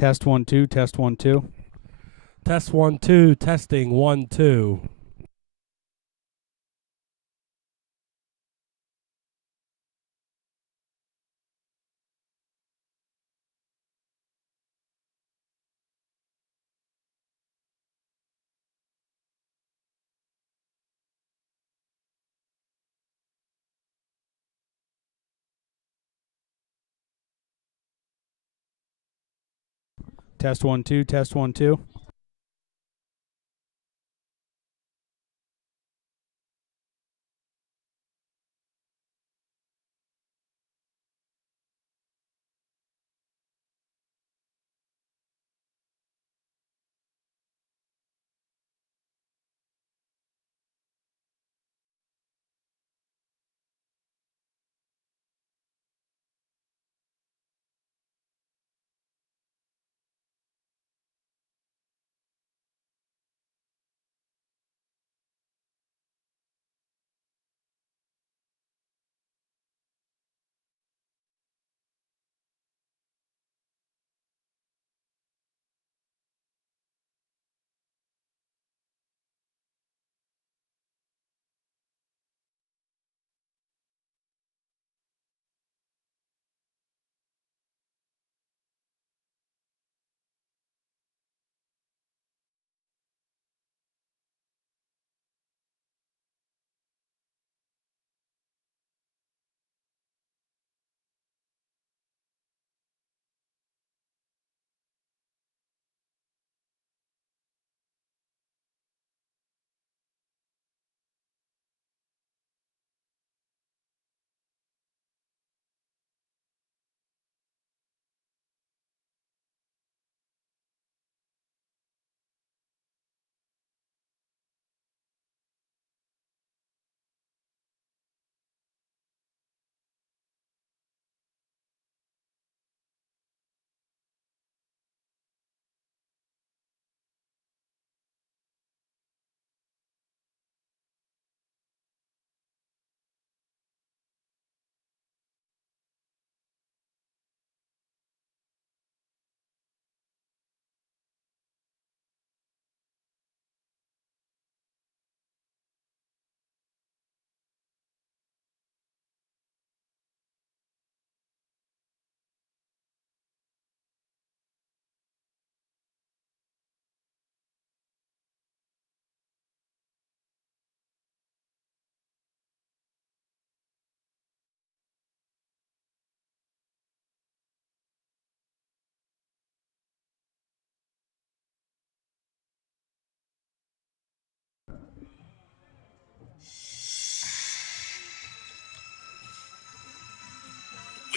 Test 1 2. Test 1 2. Test 1 2. Testing 1 2. Test 1 2. Test 1 2.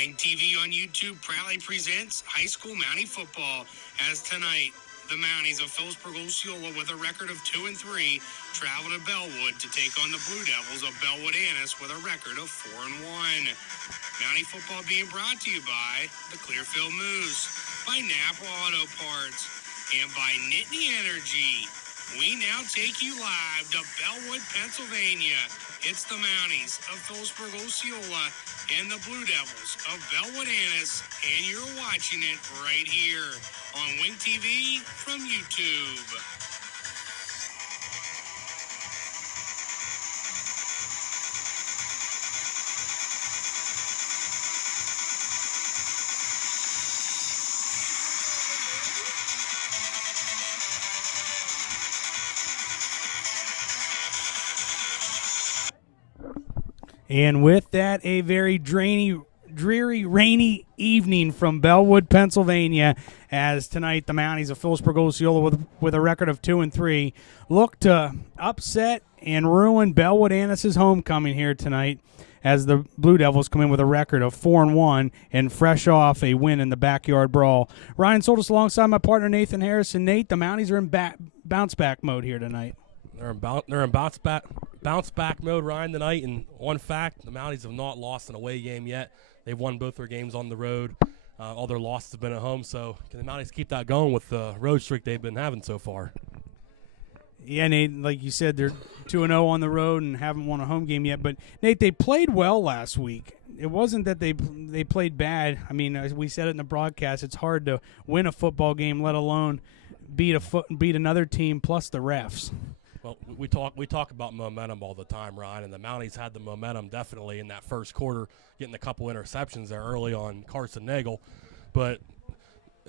Wing TV on YouTube proudly presents high school Mountie football, as tonight the Mounties of PHILIPSBURG-OSCEOLA, with a record of 2-3, travel to Bellwood to take on the Blue Devils of BELLWOOD-ANTIS with a record of 4-1. Mountie football being brought to you by the Clearfield Moose, by Napa Auto Parts, and by Nittany Energy. We now take you live to Bellwood, Pennsylvania. It's the Mounties of PHILIPSBURG-OSCEOLA and the Blue Devils of BELLWOOD-ANTIS, and you're watching it right here on Wing TV from YouTube. And with that, a very dreary, rainy evening from Bellwood, Pennsylvania, as tonight the Mounties of PHILIPSBURG-OSCEOLA with a record of 2-3 look to upset and ruin Bellwood-ANTIS' homecoming here tonight, as the Blue Devils come in with a record of 4-1 and fresh off a win in the backyard brawl. Ryan Soltis alongside my partner Nathan Harrison. Nate, the Mounties are in bounce back mode here tonight. They're in bounce back mode, Ryan, tonight. And one fact, the Mounties have not lost an away game yet. They've won both their games on the road. All their losses have been at home. So can the Mounties keep that going with the road streak they've been having so far? Yeah, Nate, like you said, they're 2-0 on the road and haven't won a home game yet. But, Nate, they played well last week. It wasn't that they played bad. I mean, as we said it in the broadcast, it's hard to win a football game, let alone beat another team plus the refs. Well, we talk about momentum all the time, Ryan, and the Mounties had the momentum definitely in that first quarter, getting a couple interceptions there early on Carson Nagel. But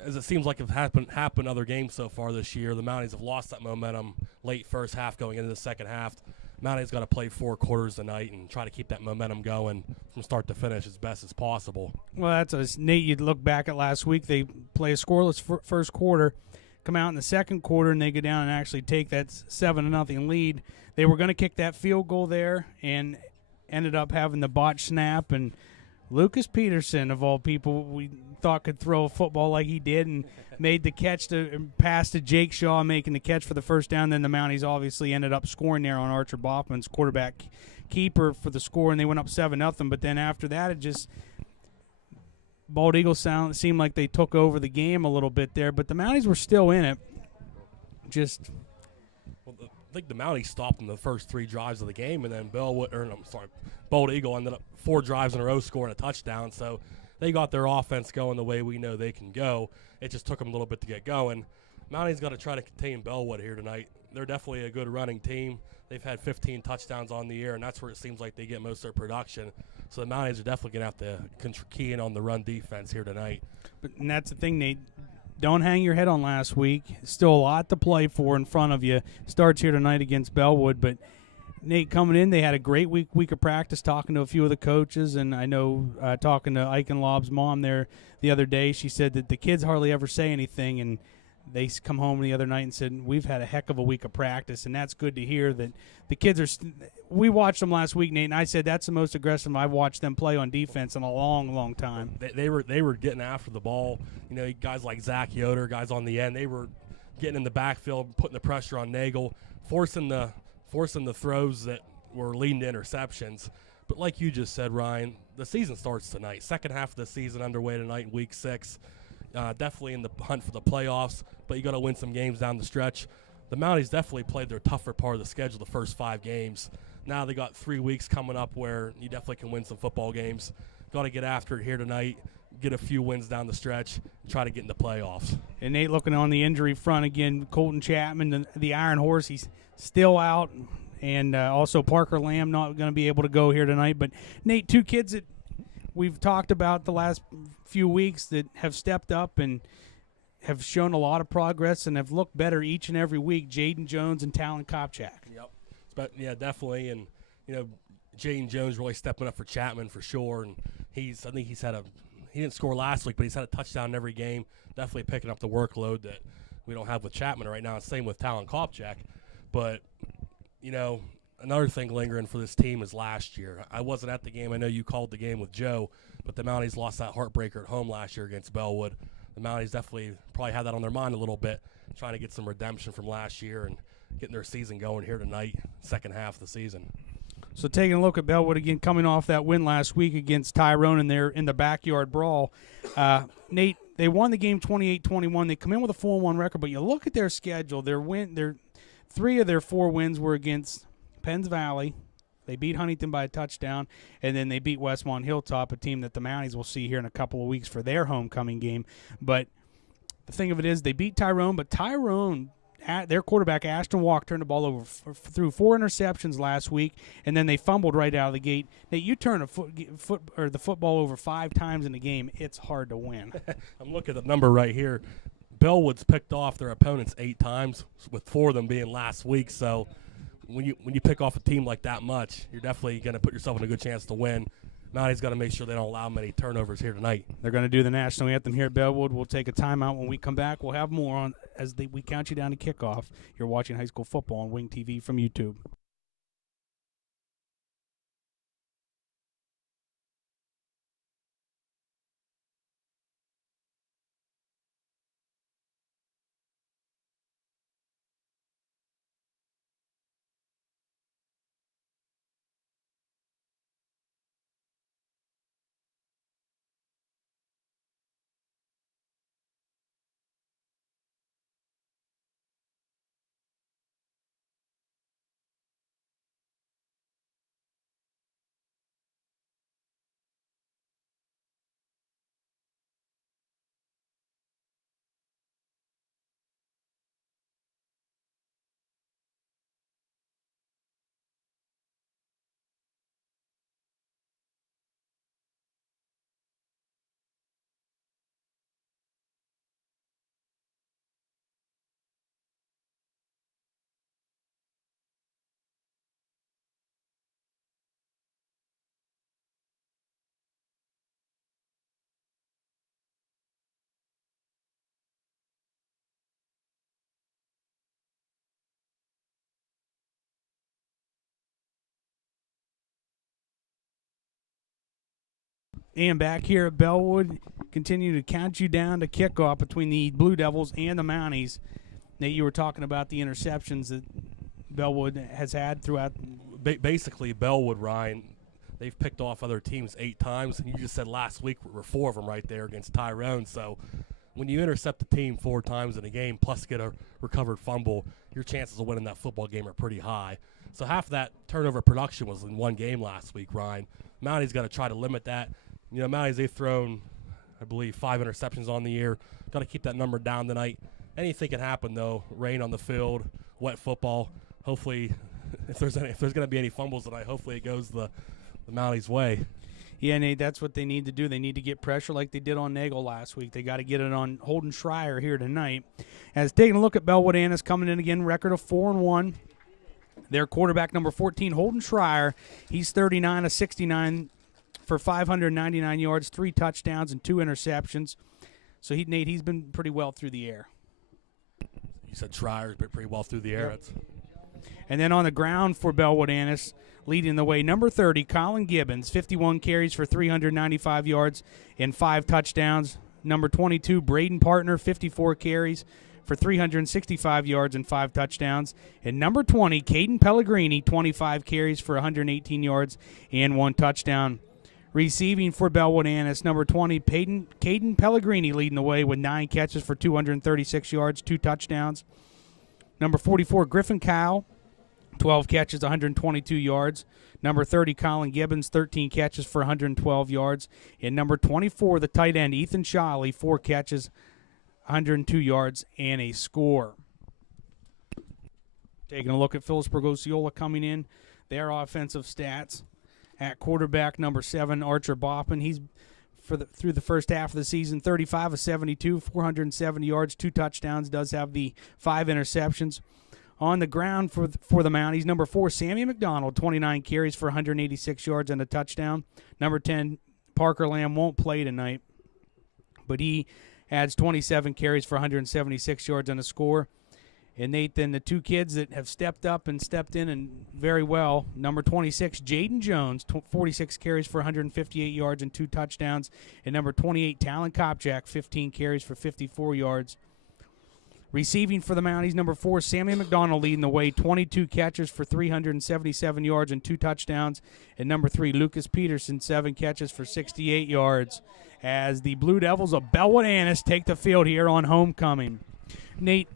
as it seems like it's happened other games so far this year, the Mounties have lost that momentum late first half going into the second half. Mounties got to play 4 quarters tonight and try to keep that momentum going from start to finish as best as possible. Well, that's Nate. You'd look back at last week. They play a scoreless first quarter, come out in the second quarter, and they go down and actually take that 7-0 lead. They were going to kick that field goal there and ended up having the botch snap. And Lucas Peterson, of all people, we thought could throw a football like he did and made the catch to pass to Jake Shaw, making the catch for the first down. Then the Mounties obviously ended up scoring there on Archer Boffman's quarterback keeper for the score, and they went up 7-0. But then after that, it just Bald Eagle seemed like they took over the game a little bit there, but the Mounties were still in it. Well, I think the Mounties stopped in the first 3 drives of the game, and then Bald Eagle ended up 4 drives in a row scoring a touchdown. So they got their offense going the way we know they can go. It just took them a little bit to get going. Mounties got to try to contain Bellwood here tonight. They're definitely a good running team. They've had 15 touchdowns on the year, and that's where it seems like they get most of their production. So the Mounties are definitely going to have to key in on the run defense here tonight. And that's the thing, Nate. Don't hang your head on last week. Still a lot to play for in front of you. Starts here tonight against Bellwood, but Nate, coming in, they had a great week of practice talking to a few of the coaches, and I know talking to Eichenlaub's mom there the other day, she said that the kids hardly ever say anything, and they come home the other night and said, we've had a heck of a week of practice, and that's good to hear that the kids are we watched them last week, Nate, and I said that's the most aggressive I've watched them play on defense in a long, long time. They were getting after the ball. You know, guys like Zach Yoder, guys on the end, they were getting in the backfield, putting the pressure on Nagel, forcing the throws that were leading to interceptions. But like you just said, Ryan, the season starts tonight. Second half of the season underway tonight in Week 6. Definitely in the hunt for the playoffs, but you got to win some games down the stretch. The Mounties definitely played their tougher part of the schedule the first 5 games. Now they got 3 weeks coming up where you definitely can win some football games. Got to get after it here tonight, get a few wins down the stretch, and try to get in the playoffs. And Nate, looking on the injury front again, Colton Chapman, the Iron Horse, he's still out, and also Parker Lamb not going to be able to go here tonight. But Nate, 2 kids that we've talked about the last few weeks that have stepped up and have shown a lot of progress and have looked better each and every week, Jaden Jones and Talon Kopchak. Yep. But yeah, definitely. And, you know, Jaden Jones really stepping up for Chapman for sure. And he didn't score last week, but he's had a touchdown in every game. Definitely picking up the workload that we don't have with Chapman right now. Same with Talon Kopchak. But, you know, another thing lingering for this team is last year. I wasn't at the game. I know you called the game with Joe, but the Mounties lost that heartbreaker at home last year against Bellwood. The Mounties definitely probably had that on their mind a little bit, trying to get some redemption from last year and getting their season going here tonight, second half of the season. So taking a look at Bellwood again, coming off that win last week against Tyrone in the backyard brawl. Nate, they won the game 28-21. They come in with a 4-1 record, but you look at their schedule. Their 3 of their 4 wins were against Penns Valley. They beat Huntington by a touchdown, and then they beat Westmont Hilltop, a team that the Mounties will see here in a couple of weeks for their homecoming game. But the thing of it is they beat Tyrone, but Tyrone, their quarterback, Ashton Walk, turned the ball over through 4 interceptions last week, and then they fumbled right out of the gate. Now, you turn the football over 5 times in the game, it's hard to win. I'm looking at the number right here. Bellwood's picked off their opponents 8 times, with 4 of them being last week, so when you pick off a team like that much, you're definitely going to put yourself in a good chance to win. Mounties got to make sure they don't allow many turnovers here tonight. They're going to do the national anthem here at Bellwood. We'll take a timeout. When we come back, we'll have more on as we count you down to kickoff. You're watching high school football on Wing TV from YouTube. And back here at Bellwood, continue to count you down to kickoff between the Blue Devils and the Mounties. Nate, you were talking about the interceptions that Bellwood has had throughout. Basically, Bellwood, Ryan, they've picked off other teams 8 times, and you just said last week were 4 of them right there against Tyrone. So when you intercept the team 4 times in a game plus get a recovered fumble, your chances of winning that football game are pretty high. So half of that turnover production was in one game last week, Ryan. Mountie's got to try to limit that. You know, Mounties, they've thrown, I believe, 5 interceptions on the year. Got to keep that number down tonight. Anything can happen, though. Rain on the field, wet football. Hopefully, if there's going to be any fumbles tonight, hopefully it goes the Mounties' way. Yeah, Nate, that's what they need to do. They need to get pressure like they did on Nagel last week. They got to get it on Holden Schreier here tonight. As taking a look at Bellwood-Antis coming in again, record of 4-1. Their quarterback, number 14, Holden Schreier. He's 39 of 69 for 599 yards, 3 touchdowns, and 2 interceptions. So, Nate, he's been pretty well through the air. You said Schreier's been pretty well through the air. Yep. And then on the ground for Bellwood-Antis, leading the way, number 30, Colin Gibbons, 51 carries for 395 yards and 5 touchdowns. Number 22, Braden Partner, 54 carries for 365 yards and 5 touchdowns. And number 20, Caden Pellegrini, 25 carries for 118 yards and 1 touchdown. Receiving for Bellwood-Antis, number 20, Caden Pellegrini leading the way with 9 catches for 236 yards, 2 touchdowns. Number 44, Griffin Kyle, 12 catches, 122 yards. Number 30, Colin Gibbons, 13 catches for 112 yards. And number 24, the tight end, Ethan Shawley, 4 catches, 102 yards, and a score. Taking a look at Philipsburg-Osceola coming in, their offensive stats. At quarterback, number 7, Archer Boppin. He's through the first half of the season, 35 of 72, 470 yards, 2 touchdowns. Does have the 5 interceptions. On the ground for the Mounties, number 4, Sammy McDonald, 29 carries for 186 yards and a touchdown. Number 10, Parker Lamb won't play tonight, but he adds 27 carries for 176 yards and a score. And Nathan, the 2 kids that have stepped up and stepped in and very well, number 26, Jaden Jones, 46 carries for 158 yards and 2 touchdowns. And number 28, Talon Kopchak, 15 carries for 54 yards. Receiving for the Mounties, number 4, Sammy McDonald leading the way, 22 catches for 377 yards and 2 touchdowns. And number 3, Lucas Peterson, 7 catches for 68 yards. As the Blue Devils of Bellwood-Antis take the field here on homecoming. Nate,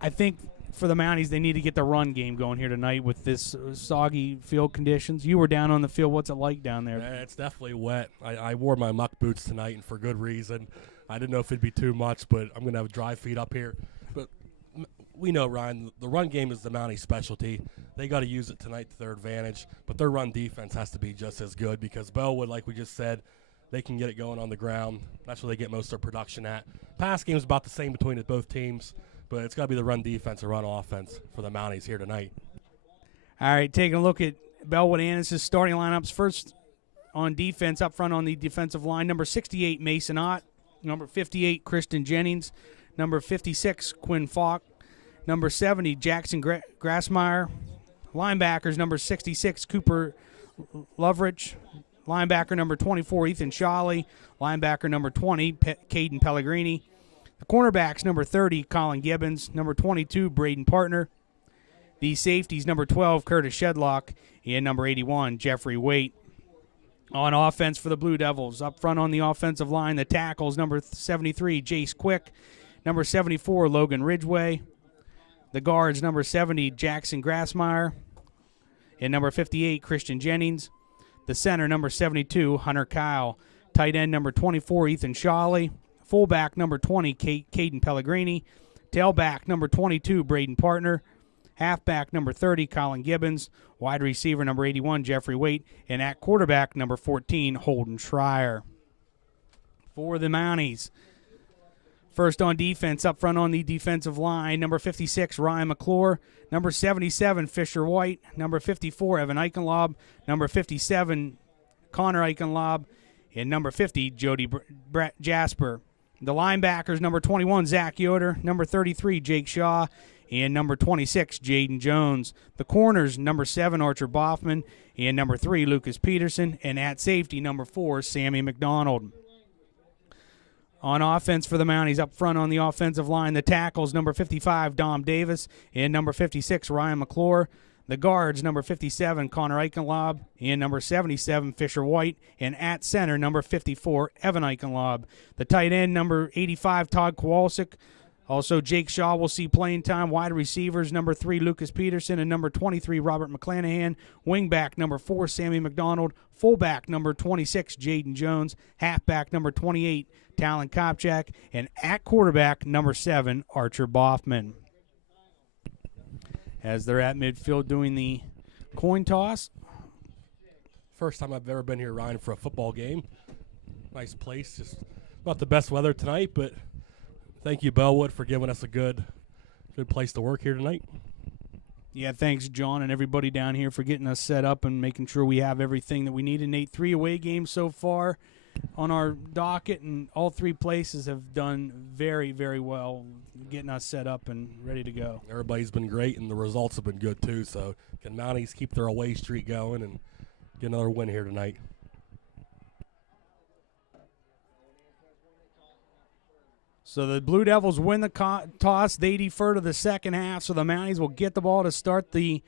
I think for the Mounties, they need to get the run game going here tonight with this soggy field conditions. You were down on the field. What's it like down there? Yeah, it's definitely wet. I wore my muck boots tonight, and for good reason. I didn't know if it'd be too much, but I'm going to have dry feet up here. But we know, Ryan, the run game is the Mountie specialty. They got to use it tonight to their advantage, but their run defense has to be just as good because Bellwood, like we just said, they can get it going on the ground. That's where they get most of their production at. Pass game is about the same between both teams, but it's got to be the run defense or run offense for the Mounties here tonight. All right, taking a look at Bellwood-Antis' starting lineups. First on defense, up front on the defensive line, number 68, Mason Ott. Number 58, Christian Jennings. Number 56, Quinn Falk. Number 70, Jackson Grassmeyer. Linebackers, number 66, Cooper Lovrich. Linebacker number 24, Ethan Shawley. Linebacker number 20, Caden Pellegrini. The cornerbacks, number 30, Colin Gibbons. Number 22, Braden Partner. The safeties, number 12, Curtis Shedlock. And number 81, Jeffrey Waite. On offense for the Blue Devils, up front on the offensive line, the tackles, number 73, Jace Quick. Number 74, Logan Ridgway. The guards, number 70, Jackson Grassmeyer. And number 58, Christian Jennings. The center, number 72, Hunter Kyle. Tight end, number 24, Ethan Shawley. Fullback, number 20, Caden Pellegrini. Tailback, number 22, Braden Partner. Halfback, number 30, Colin Gibbons. Wide receiver, number 81, Jeffrey Waite. And at quarterback, number 14, Holden Schreier. For the Mounties, first on defense, up front on the defensive line, number 56, Ryan McClure. Number 77, Fisher White. Number 54, Evan Eichenlob. Number 57, Connor Eichenlob. And number 50, Jody Jasper. The linebackers, number 21, Zach Yoder. Number 33, Jake Shaw. and number 26, Jaden Jones. The corners, number 7, Archer Boffman, and number 3, Lucas Peterson, and at safety, number 4, Sammy McDonald. On offense for the Mounties, up front on the offensive line, the tackles, number 55, Dom Davis, and number 56, Ryan McClure. The guards, number 57, Connor Eichenlob, and number 77, Fisher White, and at center, number 54, Evan Eichenlob. The tight end, number 85, Todd Kowalczyk. Also, Jake Shaw will see playing time. Wide receivers, number 3, Lucas Peterson, and number 23, Robert McClanahan. Wingback, number 4, Sammy McDonald. Fullback, number 26, Jaden Jones. Halfback, number 28, Talon Kopchak. And at quarterback, number 7, Archer Boffman. As they're at midfield doing the coin toss. First time I've ever been here, Ryan, for a football game. Nice place. Just not the best weather tonight, but thank you, Bellwood, for giving us a good place to work here tonight. Yeah, thanks, John, and everybody down here for getting us set up and making sure we have everything that we need. Nate, 3 away games so far on our docket, and all 3 places have done very, very well getting us set up and ready to go. Everybody's been great, and the results have been good, too. So can Mounties keep their away streak going and get another win here tonight? So the Blue Devils win the toss. They defer to the second half, so the Mounties will get the ball to start the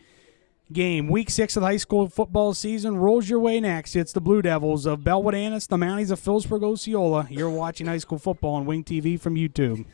game. Week 6 of the high school football season rolls your way next. It's the Blue Devils of Bellwood-Antis, the Mounties of Philipsburg-Osceola. You're watching high school football on Wing TV from YouTube.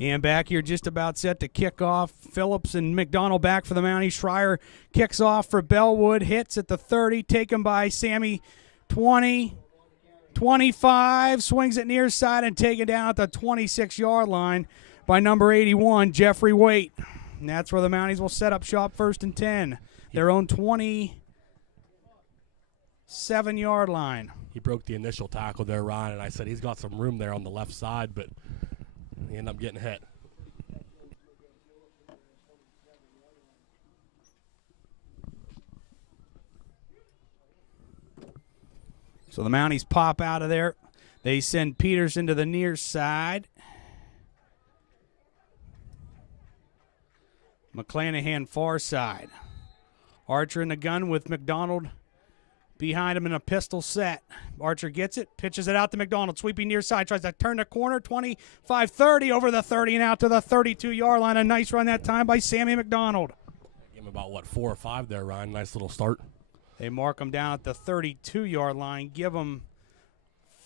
And back here just about set to kick off. Phillips and McDonald back for the Mounties. Schreier kicks off for Bellwood. Hits at the 30. Taken by Sammy. 20. 25. Swings it near side and taken down at the 26-yard line by number 81, Jeffrey Waite. And that's where the Mounties will set up shop 1st and 10. Their own 27-yard line. He broke the initial tackle there, Ryan, and I said he's got some room there on the left side, but he ended up getting hit. So the Mounties pop out of there. They send Peterson to the near side. McClanahan far side. Archer in the gun with McDonald behind him in a pistol set. Archer gets it, pitches it out to McDonald, sweeping near side, tries to turn the corner, 25-30, over the 30 and out to the 32-yard line. A nice run that time by Sammy McDonald. Give him about, 4 or 5 there, Ryan. Nice little start. They mark him down at the 32-yard line, give him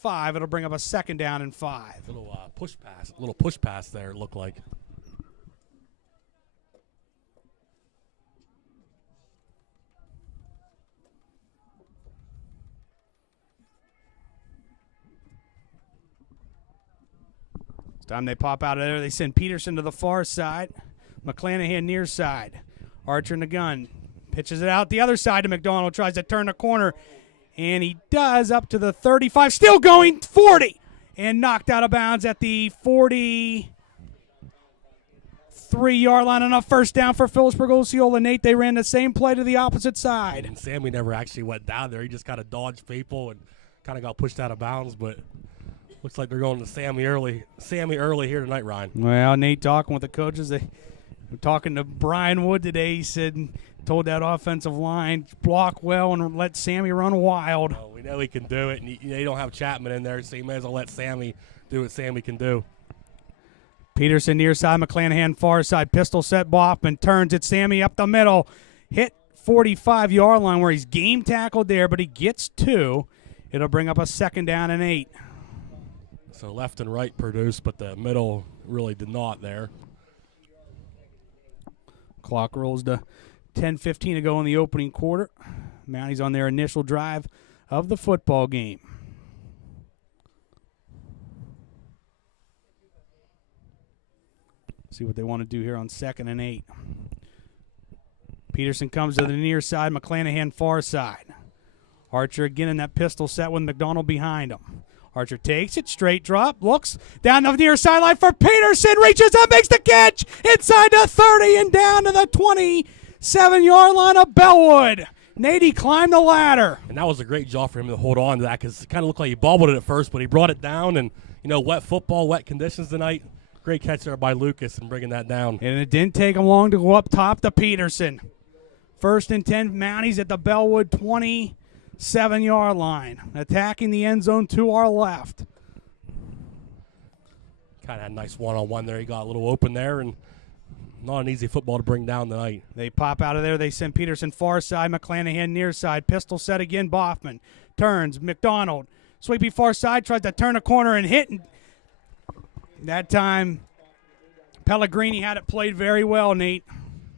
5. It'll bring up a 2nd down and 5. Little push pass there, it looked like. Time they pop out of there, they send Peterson to the far side. McClanahan near side. Archer in the gun. Pitches it out the other side to McDonald. Tries to turn the corner. And he does up to the 35. Still going. 40. And knocked out of bounds at the 43-yard line. Enough 1st down for Philipsburg-Osceola. Nate, they ran the same play to the opposite side. And Sammy never actually went down there. He just kind of dodged people and kind of got pushed out of bounds, but looks like they're going to Sammy early here tonight, Ryan. Well, Nate talking with the coaches. We're talking to Brian Wood today. He said, told that offensive line, block well and let Sammy run wild. Well, we know he can do it, and you don't have Chapman in there, so you may as well let Sammy do what Sammy can do. Peterson near side, McClanahan far side, pistol set, Boffman turns it, Sammy up the middle, hit 45-yard line where he's game tackled there, but he gets 2. It'll bring up a 2nd down and 8. So left and right produced, but the middle really did not there. Clock rolls to 10:15 to go in the opening quarter. Mounties on their initial drive of the football game. See what they want to do here on 2nd and 8. Peterson comes to the near side, McClanahan far side. Archer again in that pistol set with McDonald behind him. Archer takes it, straight drop, looks down the near sideline for Peterson, reaches up, makes the catch, inside the 30 and down to the 27-yard line of Bellwood. Nady climbed the ladder. And that was a great job for him to hold on to that because it kind of looked like he bobbled it at first, but he brought it down. And, wet football, wet conditions tonight. Great catch there by Lucas and bringing that down. And it didn't take him long to go up top to Peterson. 1st and 10, Mounties at the Bellwood 27-yard line. Attacking the end zone to our left. Kind of had a nice one-on-one there. He got a little open there, and not an easy football to bring down tonight. They pop out of there. They send Peterson far side, McClanahan near side. Pistol set again, Boffman. Turns, McDonald. Sweepy far side, tries to turn a corner and hit. And that time, Pellegrini had it played very well, Nate.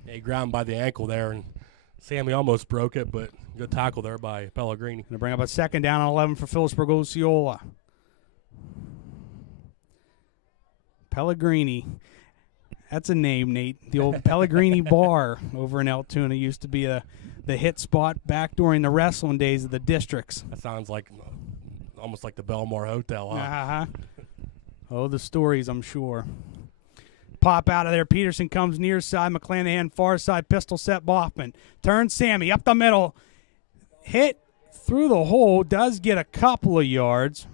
Yeah, he ground by the ankle there, and Sammy almost broke it, but good tackle there by Pellegrini. Going to bring up a 2nd down and 11 for Phillipsburg-Osceola. Pellegrini. That's a name, Nate. The old Pellegrini Bar over in Altoona used to be the hit spot back during the wrestling days of the districts. That sounds like almost like the Belmar Hotel, huh? Uh-huh. Oh, the stories, I'm sure. Pop out of there. Peterson comes near side. McClanahan far side. Pistol set, Boffman. Turns Sammy up the middle. Hit through the hole. Does get a couple of yards.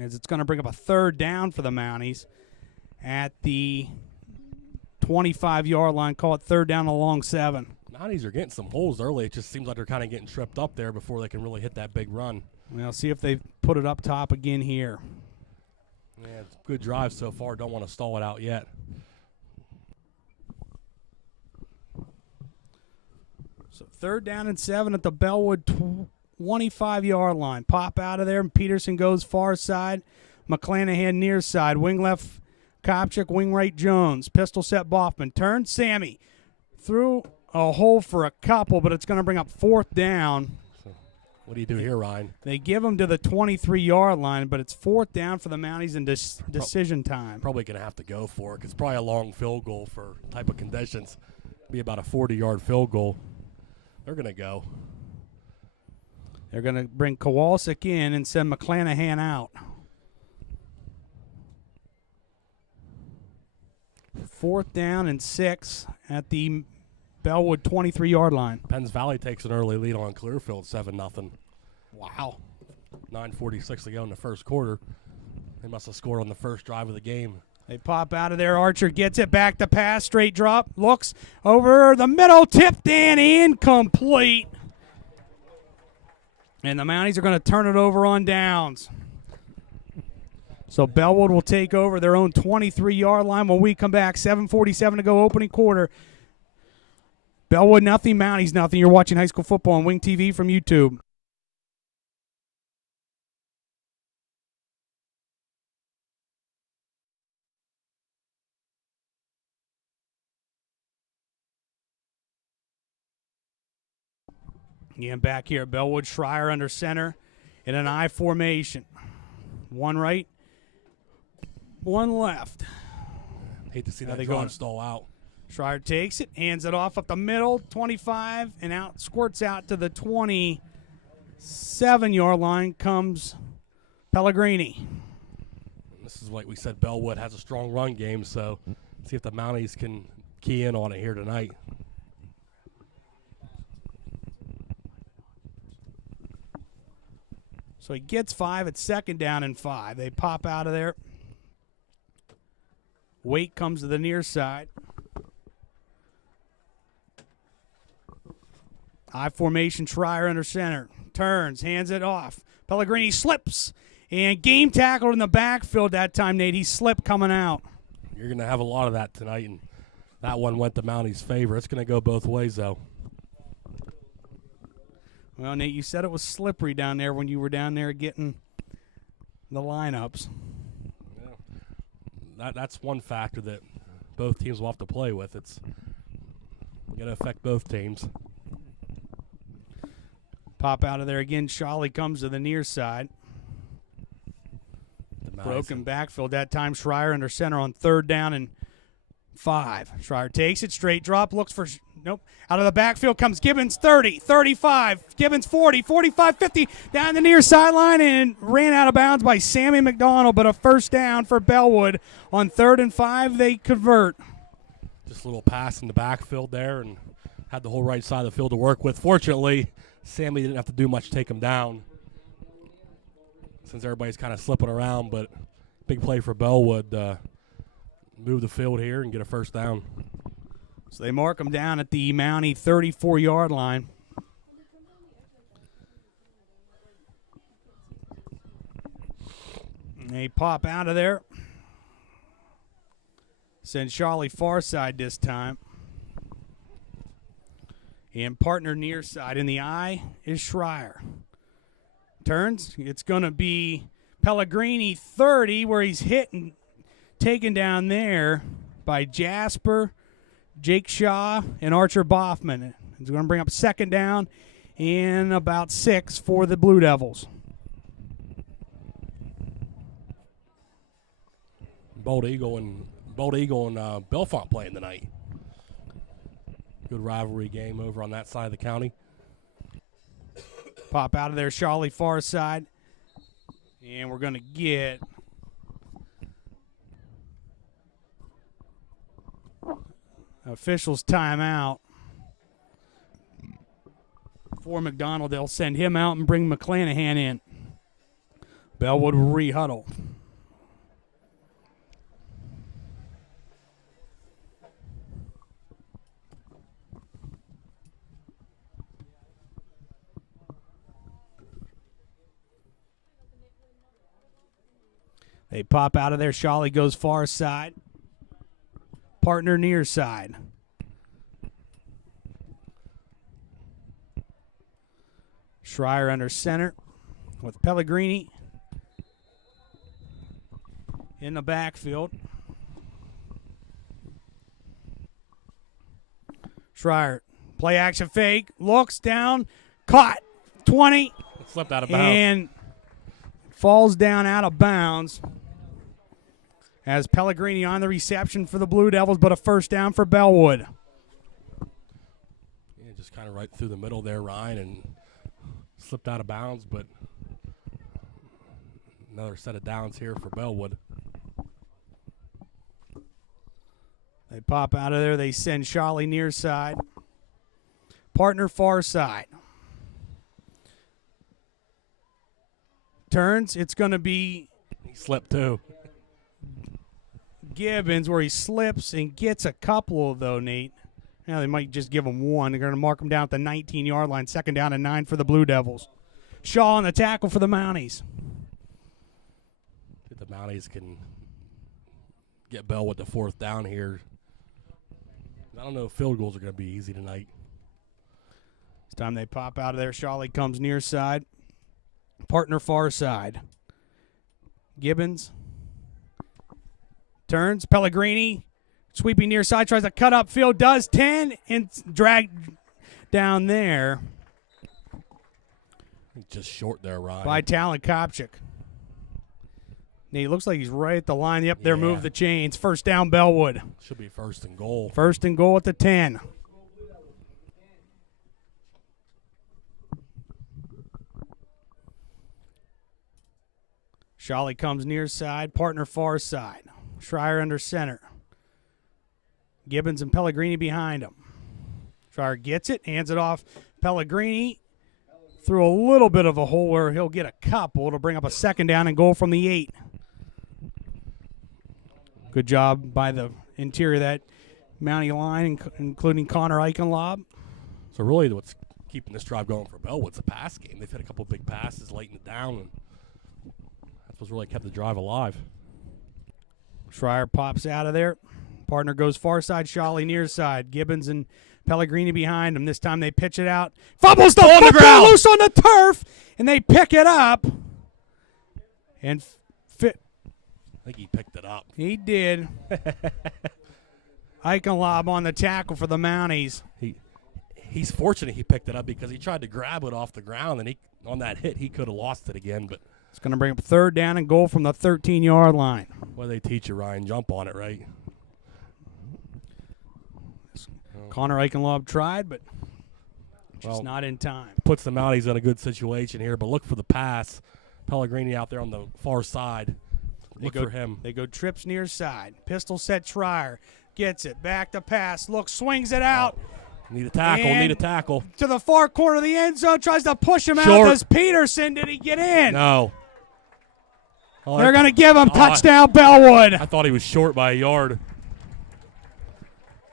As it's going to bring up a 3rd down for the Mounties at the 25-yard line. Call it 3rd down along 7. Mounties are getting some holes early. It just seems like they're kind of getting tripped up there before they can really hit that big run. We'll see if they put it up top again here. Yeah, it's a good drive so far. Don't want to stall it out yet. So 3rd down and 7 at the Bellwood 25-yard line. Pop out of there, and Peterson goes far side. McClanahan near side. Wing left, Kopchik. Wing right, Jones. Pistol set, Boffman. Turns Sammy. Through a hole for a couple, but it's going to bring up 4th down. What do you do here, Ryan? They give him to the 23-yard line, but it's 4th down for the Mounties in decision time. Probably going to have to go for it because it's probably a long field goal for type of conditions. Be about a 40-yard field goal. They're going to go. They're going to bring Kowalczyk in and send McClanahan out. 4th down and 6 at the Bellwood 23-yard line. Penns Valley takes an early lead on Clearfield, 7-0. Wow. 9:46 to go in the first quarter. They must have scored on the first drive of the game. They pop out of there. Archer gets it back to pass. Straight drop. Looks over the middle. Tipped and incomplete. And the Mounties are going to turn it over on downs. So Bellwood will take over their own 23-yard line when we come back. 7:47 to go, opening quarter. Bellwood nothing, Mounties nothing. You're watching high school football on Wing TV from YouTube. Again, back here, Bellwood, Schreier under center in an I formation. One right, one left. Hate to see Now that they drive going- stall out. Schreier takes it, hands it off up the middle, 25, and out, squirts out to the 27-yard line comes Pellegrini. This is like we said, Bellwood has a strong run game, so see if the Mounties can key in on it here tonight. So he gets 5 at 2nd down and 5. They pop out of there. Waite comes to the near side. High formation, Schreier under center. Turns, hands it off. Pellegrini slips, and game tackled in the backfield that time, Nate. He slipped coming out. You're going to have a lot of that tonight, and that one went to Mountie's favor. It's going to go both ways, though. Well, Nate, you said it was slippery down there when you were down there getting the lineups. Yeah. That's one factor that both teams will have to play with. It's going to affect both teams. Pop out of there again. Shawley comes to the near side. Broken backfield. That time Schreier under center on 3rd down and 5. Schreier takes it, straight drop, looks for, nope. Out of the backfield comes Gibbons, 30, 35. Gibbons, 40, 45, 50. Down the near sideline and ran out of bounds by Sammy McDonald, but a first down for Bellwood. On 3rd and 5, they convert. Just a little pass in the backfield there and had the whole right side of the field to work with. Fortunately, Sammy didn't have to do much to take him down since everybody's kind of slipping around, but big play for Bellwood. Move the field here and get a first down. So they mark him down at the Mountie 34-yard line. And they pop out of there. Send Charlie far side this time. And partner near side. In the eye is Schreier. Turns. It's going to be Pellegrini 30, where he's hit and taken down there by Jasper, Jake Shaw, and Archer Boffman. He's going to bring up 2nd down and about 6 for the Blue Devils. Bold Eagle and Bellefonte playing tonight. Good rivalry game over on that side of the county. Pop out of there, Charlie far side. And we're going to get officials timeout. For McDonald, they'll send him out and bring McClanahan in. Bellwood will re-huddle. They pop out of there. Shawley goes far side. Partner near side. Schreier under center with Pellegrini in the backfield. Schreier, play action fake, looks down, caught, 20. Slipped out of bounds. And falls down out of bounds as Pellegrini on the reception for the Blue Devils, but a first down for Bellwood. Yeah, just kind of right through the middle there, Ryan, and slipped out of bounds, but another set of downs here for Bellwood. They pop out of there. They send Shawley near side. Partner far side. Turns. It's going to be He slipped too. Gibbons, where he slips and gets a couple, though, Nate. Now they might just give him one. They're going to mark him down at the 19-yard line. 2nd down and 9 for the Blue Devils. Shaw on the tackle for the Mounties. If the Mounties can get Bellwood to 4th down here, I don't know if field goals are going to be easy tonight. This time they pop out of there. Shawley comes near side. Partner far side. Gibbons turns. Pellegrini sweeping near side, tries to cut up field, does 10 and drag down there Just short there, Ryan. by Talon Kopchik. He looks like he's right at the line. Yep, there, Yeah. move the chains. First down, Bellwood. Should be 1st and goal. 1st and goal at the 10. Shawley comes near side, partner far side. Schreier under center. Gibbons and Pellegrini behind him. Schreier gets it, hands it off. Pellegrini through a little bit of a hole where he'll get a couple to bring up a 2nd down and goal from the 8. Good job by the interior of that Mountie line, including Connor Eichenlob. So really what's keeping this drive going for Bellwood's a pass game. They've hit a couple big passes late in the down, and that's what's really kept the drive alive. Schreier pops out of there. Partner goes far side, Shawley near side. Gibbons and Pellegrini behind him. This time they pitch it out. Fumbles the on the football ground. loose on the turf, and they pick it up. And I think he picked it up. he did. Eichenlob on the tackle for the Mounties. He's fortunate he picked it up because he tried to grab it off the ground, and on that hit he could have lost it again. But It's going to bring up 3rd down and goal from the 13-yard line. what they teach you, Ryan, jump on it, right? Connor Eichenlob tried, but just Well, not in time. puts the Mounties in a good situation here, but look for the pass. Pellegrini out there on the far side. Look for him. They go trips near side. Pistol set Schreier. Gets it. Back to pass. Look, swings it out. Need a tackle, And need a tackle. to the far corner of the end zone. Tries to push him out. Short. Does Peterson? Did he get in? No. Oh, They're going to give him Oh, touchdown, Bellwood. I thought he was short by a yard.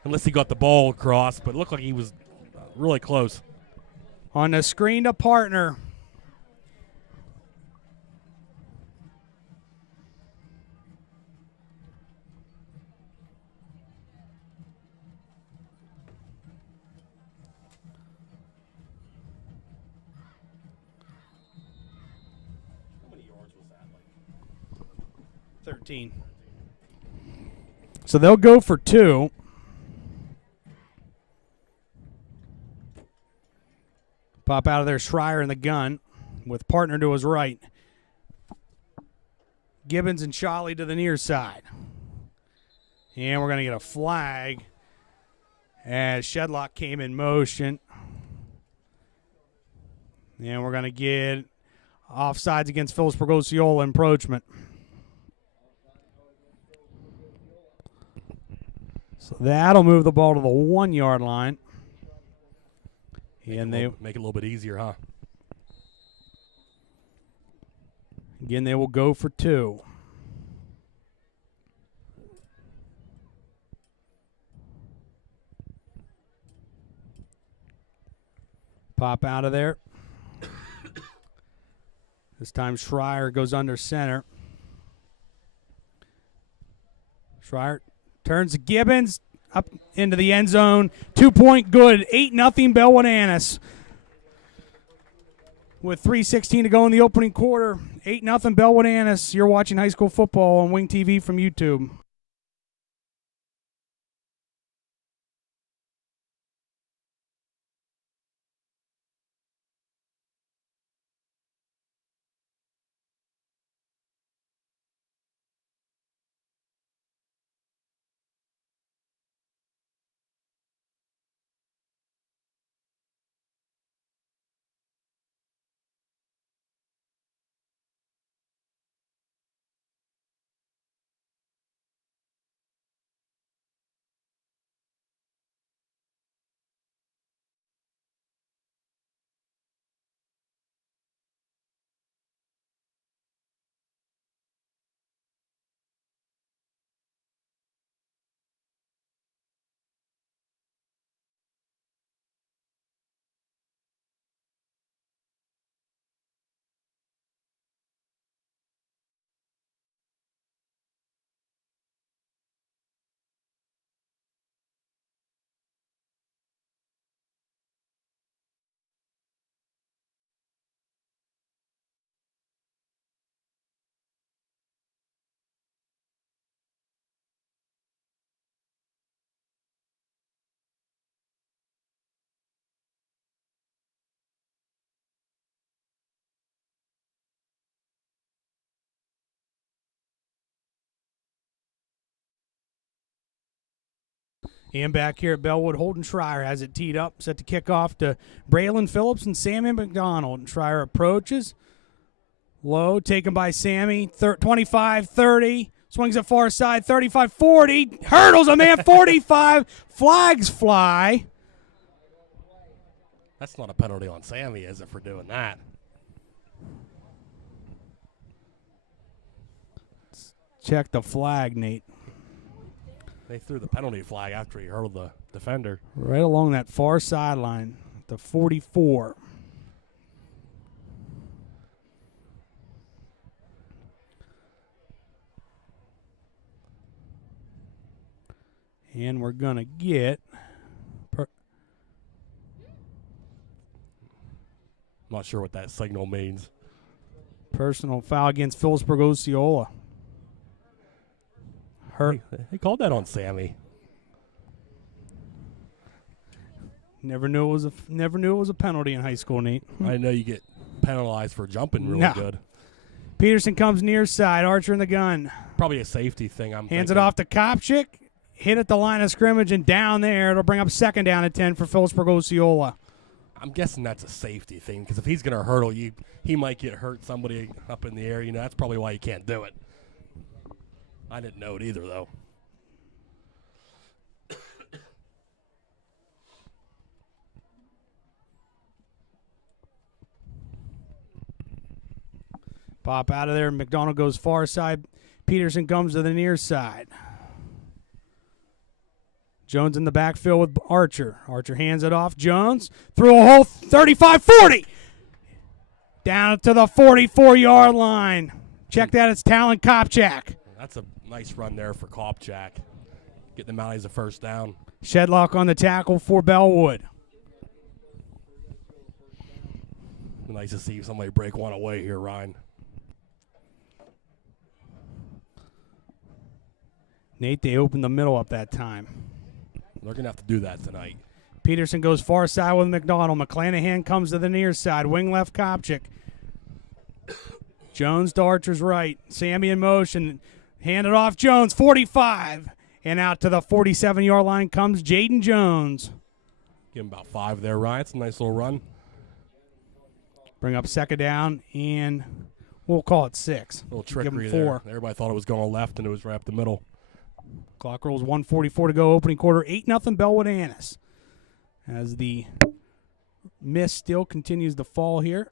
Unless he got the ball across, but it looked like he was really close. On the screen to Partner. How many yards was that? 13. So they'll go for 2. Pop out of there, Schreier in the gun with Partner to his right. Gibbons and Shawley to the near side. And we're going to get a flag as Shedlock came in motion. And we're going to get offsides against Phillipsburg-Osceola encroachment. So that'll move the ball to the 1-yard line. And they Make it a little bit easier, huh? again they will go for 2. Pop out of there. This time Schreier goes under center. Schreier turns to Gibbons. Up into the end zone. 2-point good. 8-0 Bellwood-Antis. With 3:16 to go in the opening quarter. 8-0 Bellwood-Antis. You're watching high school football on Wing TV from YouTube. And back here at Bellwood, Holden Schreier has it teed up, set to kick off to Braylon Phillips and Sammy McDonald. And Schreier approaches. Low, taken by Sammy, 25-30. Swings it far side, 35-40. Hurdles a man, 45. Flags fly. That's not a penalty on Sammy, is it, for doing that? Check the flag, Nate. They threw the penalty flag after he hurled the defender. Right along that far sideline. to 44. And we're going to get I'm not sure what that signal means. personal foul against Phillipsburg-Osceola. Hurt. They called that on Sammy. Never knew it was a penalty in high school, Nate. I know you get penalized for jumping really No. good. Peterson comes near side. Archer in the gun. Probably a safety thing. Hands it off to Kopchik. Hit at the line of scrimmage and down there. It'll bring up second down and 10 for Phillipsburg-Osceola. I'm guessing that's a safety thing because if he's going to hurdle you, he might get hurt somebody up in the air. That's probably why you can't do it. I didn't know it either, though. Pop out of there. McDonald goes far side. Peterson comes to the near side. Jones in the backfield with Archer. Archer hands it off. Jones through a hole 35-40. Down to the 44-yard line. Check that. It's Talon Kopchak. That's a nice run there for Kopchak. Getting the Mounties a first down. Shedlock on the tackle for Bellwood. Nice to see somebody break one away here, Ryan. Nate, they opened the middle up that time. They're going to have to do that tonight. Peterson goes far side with McDonald. McClanahan comes to the near side. Wing left Kopchik. Jones to Archer's right. Sammy in motion. Handed off Jones, 45. And out to the 47-yard line comes Jaden Jones. Give him about 5 there, Ryan. It's a nice little run. Bring up second down, and we'll call it 6. A little Give him trickery 4. there. Everybody thought it was going left, and it was right up the middle. Clock rolls 1:44 to go. Opening quarter, 8-0 Bellwood-Antis. As the mist still continues to fall here.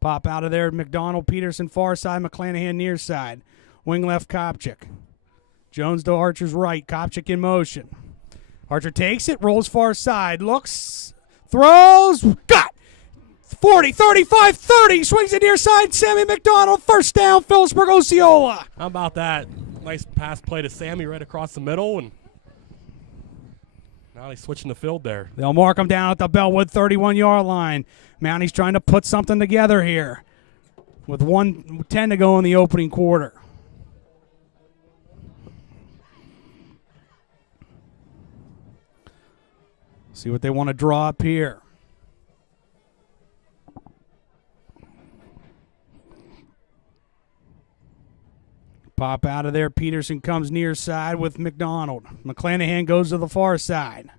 Pop out of there. McDonald, Peterson far side, McClanahan near side. Wing left Kopchik. Jones to Archer's right. Kopchik in motion. Archer takes it, rolls far side, looks, throws, got 40, 35, 30, swings it near side. Sammy McDonald, first down, Phillipsburg-Osceola. How about that? Nice pass play to Sammy right across the middle, and now he's switching the field there. They'll mark him down at the Bellwood 31-yard line. Mountie's trying to put something together here with 1:10 to go in the opening quarter. See what they want to draw up here. Pop out of there. Peterson comes near side with McDonald. McClanahan goes to the far side.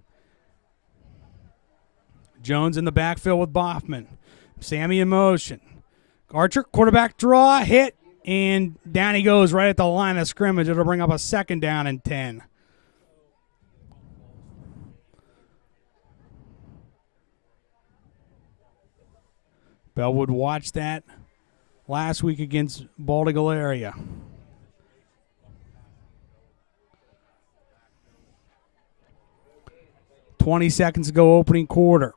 Jones in the backfield with Boffman. Sammy in motion. Archer, quarterback draw, hit, and down he goes right at the line of scrimmage. It'll bring up a second down and 10. Bellwood watched that last week against Baldy area. $20 seconds to go, opening quarter.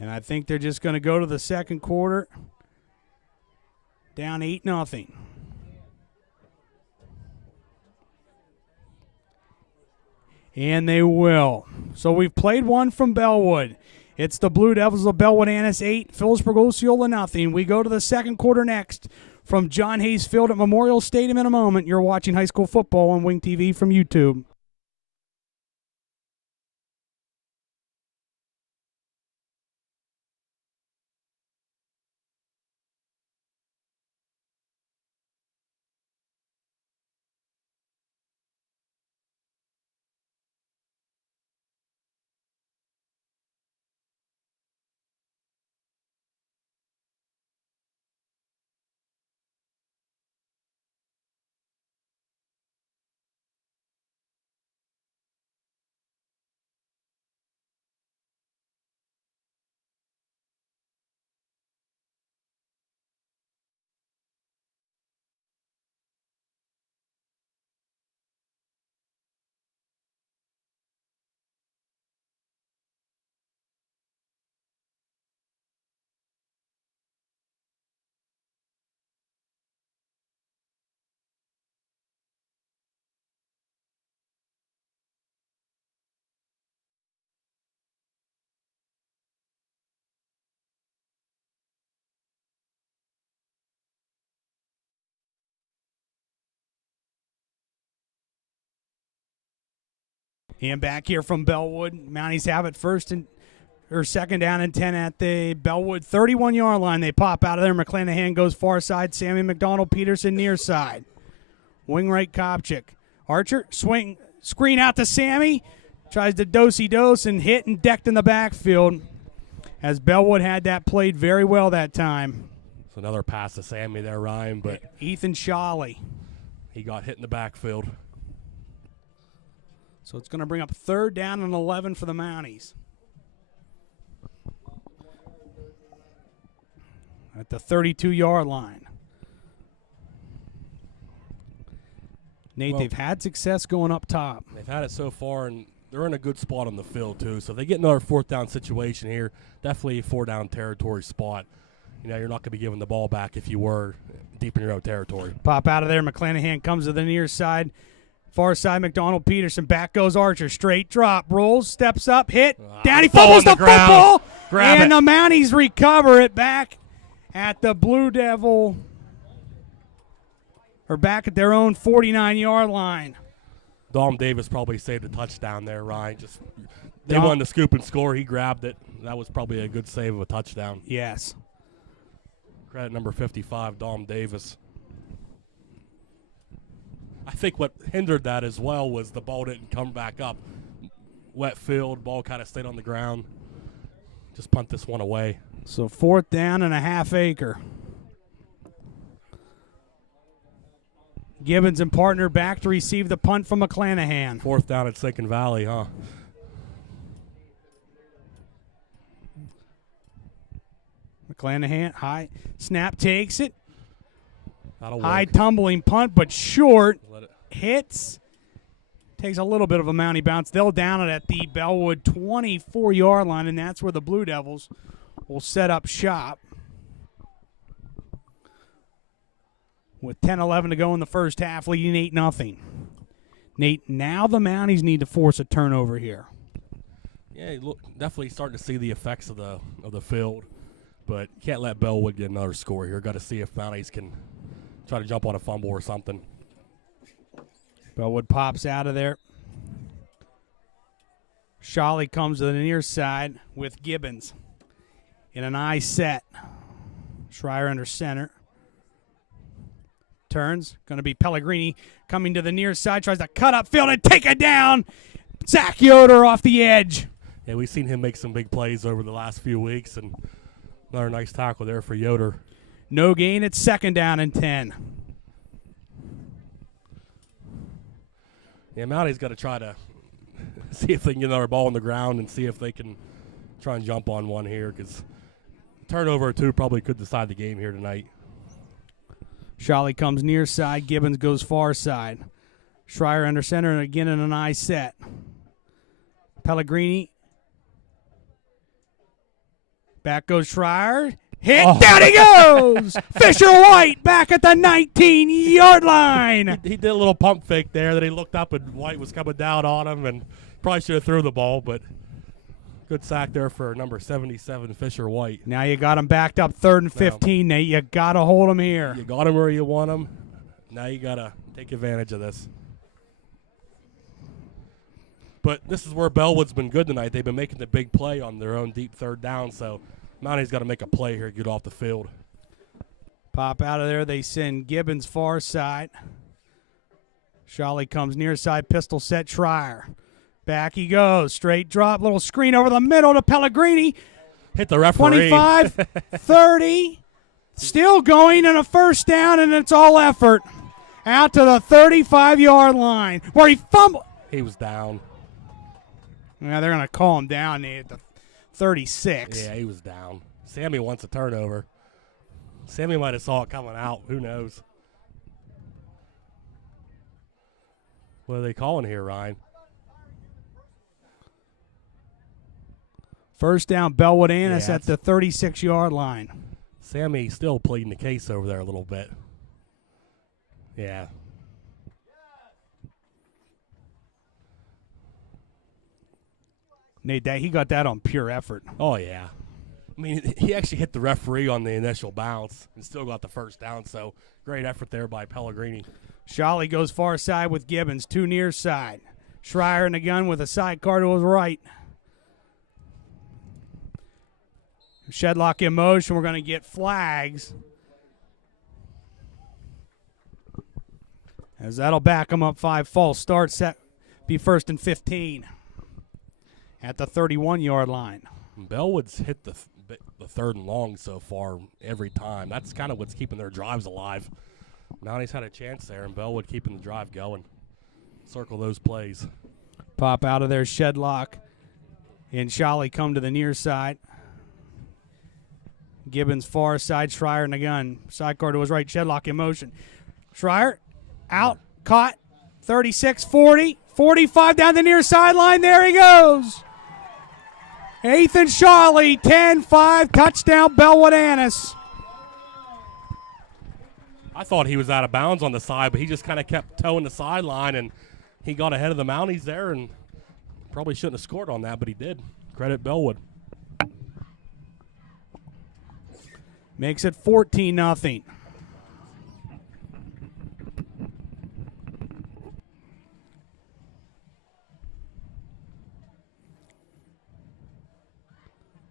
And I think they're just going to go to the second quarter. Down 8-0. And they will. So we've played one from Bellwood. It's the Blue Devils of Bellwood-Antis 8, Phillipsburg-Osceola 0. We go to the second quarter next. From John Hayes Field at Memorial Stadium in a moment, you're watching high school football on Wing TV from YouTube. And back here from Bellwood, Mounties have it second down and 10 at the Bellwood 31-yard line. They pop out of there. McClanahan goes far side. Sammy McDonald Peterson near side. Wing right Kopchik. Archer, screen out to Sammy. Tries to dose and hit and decked in the backfield. As Bellwood had that played very well that time. It's another pass to Sammy there, Ryan, but Ethan Shawley. he got hit in the backfield. So it's going to bring up third down and 11 for the Mounties. At the 32-yard line. Nate, Well, they've had success going up top. They've had it so far, and they're in a good spot on the field, too. So if they get another fourth down situation here, definitely a four-down territory spot. You know, you're not going to be giving the ball back if you were deep in your own territory. Pop out of there. McClanahan comes to the near side. Far side, McDonald Peterson. Back goes Archer. Straight drop. Rolls. Steps up. Hit. Down. He fumbles the football. And the Mounties recover it back at the Blue Devil. Or back at their own 49-yard line. Dom Davis probably saved a touchdown there, Ryan. They wanted to scoop and score. He grabbed it. That was probably a good save of a touchdown. Yes. Credit number 55, Dom Davis. I think what hindered that as well was the ball didn't come back up. Wet field, ball kind of stayed on the ground. Just punt this one away. So fourth down and a half acre. Gibbons and partner back to receive the punt from McClanahan. Fourth down at Second Valley, huh? McClanahan, high snap, takes it. That'll High work. tumbling punt, but short. Let it. Hits. Takes a little bit of a Mountie bounce. They'll down it at the Bellwood 24-yard line, and that's where the Blue Devils will set up shop. With 10-11 to go in the first half, leading 8-0. Nate, now the Mounties need to force a turnover here. Yeah, look, definitely starting to see the effects of the field, but you can't let Bellwood get another score here. Got to see if Mounties can try to jump on a fumble or something. Bellwood pops out of there. Shawley comes to the near side with Gibbons in an eye set. Schreier under center. Turns, going to be Pellegrini coming to the near side, tries to cut up field and take it down. Zach Yoder off the edge. Yeah, we've seen him make some big plays over the last few weeks, and another nice tackle there for Yoder. No gain at second down and 10. Yeah, Mounty's got to try to see if they can get another ball on the ground and see if they can try and jump on one here, because turnover or two probably could decide the game here tonight. Shawley comes near side. Gibbons goes far side. Schreier under center and again in an eye set. Pellegrini. Back goes Schreier. Hit. Oh. Down he goes. Fisher White back at the 19-yard line. He did a little pump fake there. Then he looked up and White was coming down on him, and probably should have threw the ball, but good sack there for number 77, Fisher White. Now you got him backed up 3rd and 15, Nate. You got to hold him here. You got him where you want him. Now you got to take advantage of this. But this is where Bellwood's been good tonight. They've been making the big play on their own deep third down, so Mounty's got to make a play here, get off the field. Pop out of there. They send Gibbons far side. Shawley comes near side, pistol set, Schreier. Back he goes. Straight drop, little screen over the middle to Pellegrini. Hit the referee. 25, 30. Still going, and a first down, and it's all effort. Out to the 35-yard line where he fumbled. He was down. Yeah, they're going to call him down at the 36. Yeah, he was down. Sammy wants a turnover. Sammy might have saw it coming out. Who knows? What are they calling here, Ryan? First down, Bellwood-Antis Yeah, at the 36-yard line. Sammy still pleading the case over there a little bit. Yeah. Nate, he got that on pure effort. Oh, yeah. I mean, he actually hit the referee on the initial bounce and still got the first down, so great effort there by Pellegrini. Shawley goes far side with Gibbons, 2 near side. Schreier in the gun with a sidecar to his right. Shedlock in motion. We're going to get flags. As that'll back him up 5 false starts. Set be 1st and 15 at the 31-yard line. Bellwood's hit the 3rd and long so far every time. That's kind of what's keeping their drives alive. Mounties had a chance there, and Bellwood keeping the drive going. Circle those plays. Pop out of there, Shedlock. And Shally come to the near side. Gibbons far side, Schreier in the gun. Sidecar to his right, Shedlock in motion. Schreier out, caught, 36, 40, 45 down the near sideline. There he goes. Ethan Shally, 10-5, touchdown, Bellwood-Antis. I thought he was out of bounds on the side, but he just kind of kept towing the sideline, and he got ahead of the Mounties there, and probably shouldn't have scored on that, but he did. Credit Bellwood. Makes it 14-0.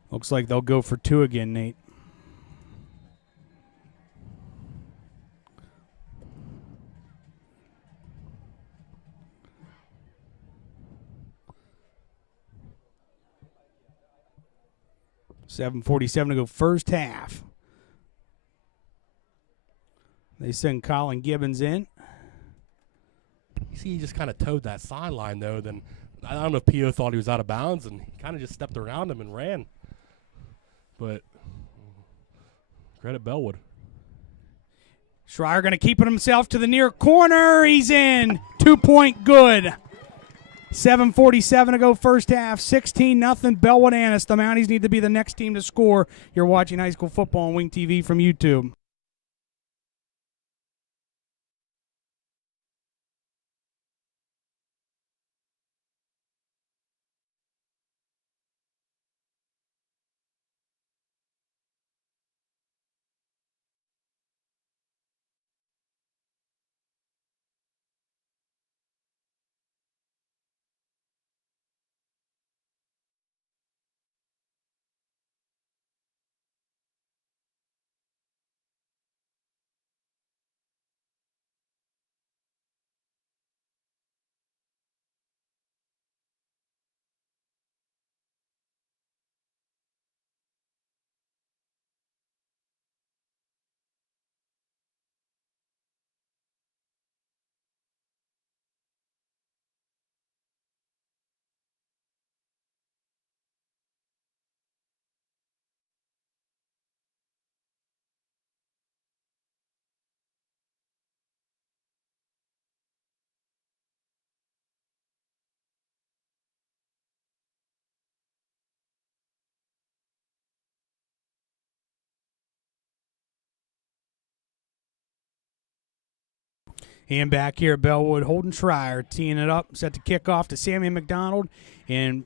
Looks like they'll go for 2 again, Nate. $7:47 to go first half. They send Colin Gibbons in. You see, he just kind of towed that sideline, though. Then I don't know if P.O. thought he was out of bounds, and he kind of just stepped around him and ran. But credit Bellwood. Schreier going to keep it himself to the near corner. He's in. 2-point good. 7:47 to go first half. 16-0 Bellwood-Antis. The Mounties need to be the next team to score. You're watching high school football on Wing TV from YouTube. And back here at Bellwood, Holden Schreier teeing it up, set to kick off to Sammy McDonald and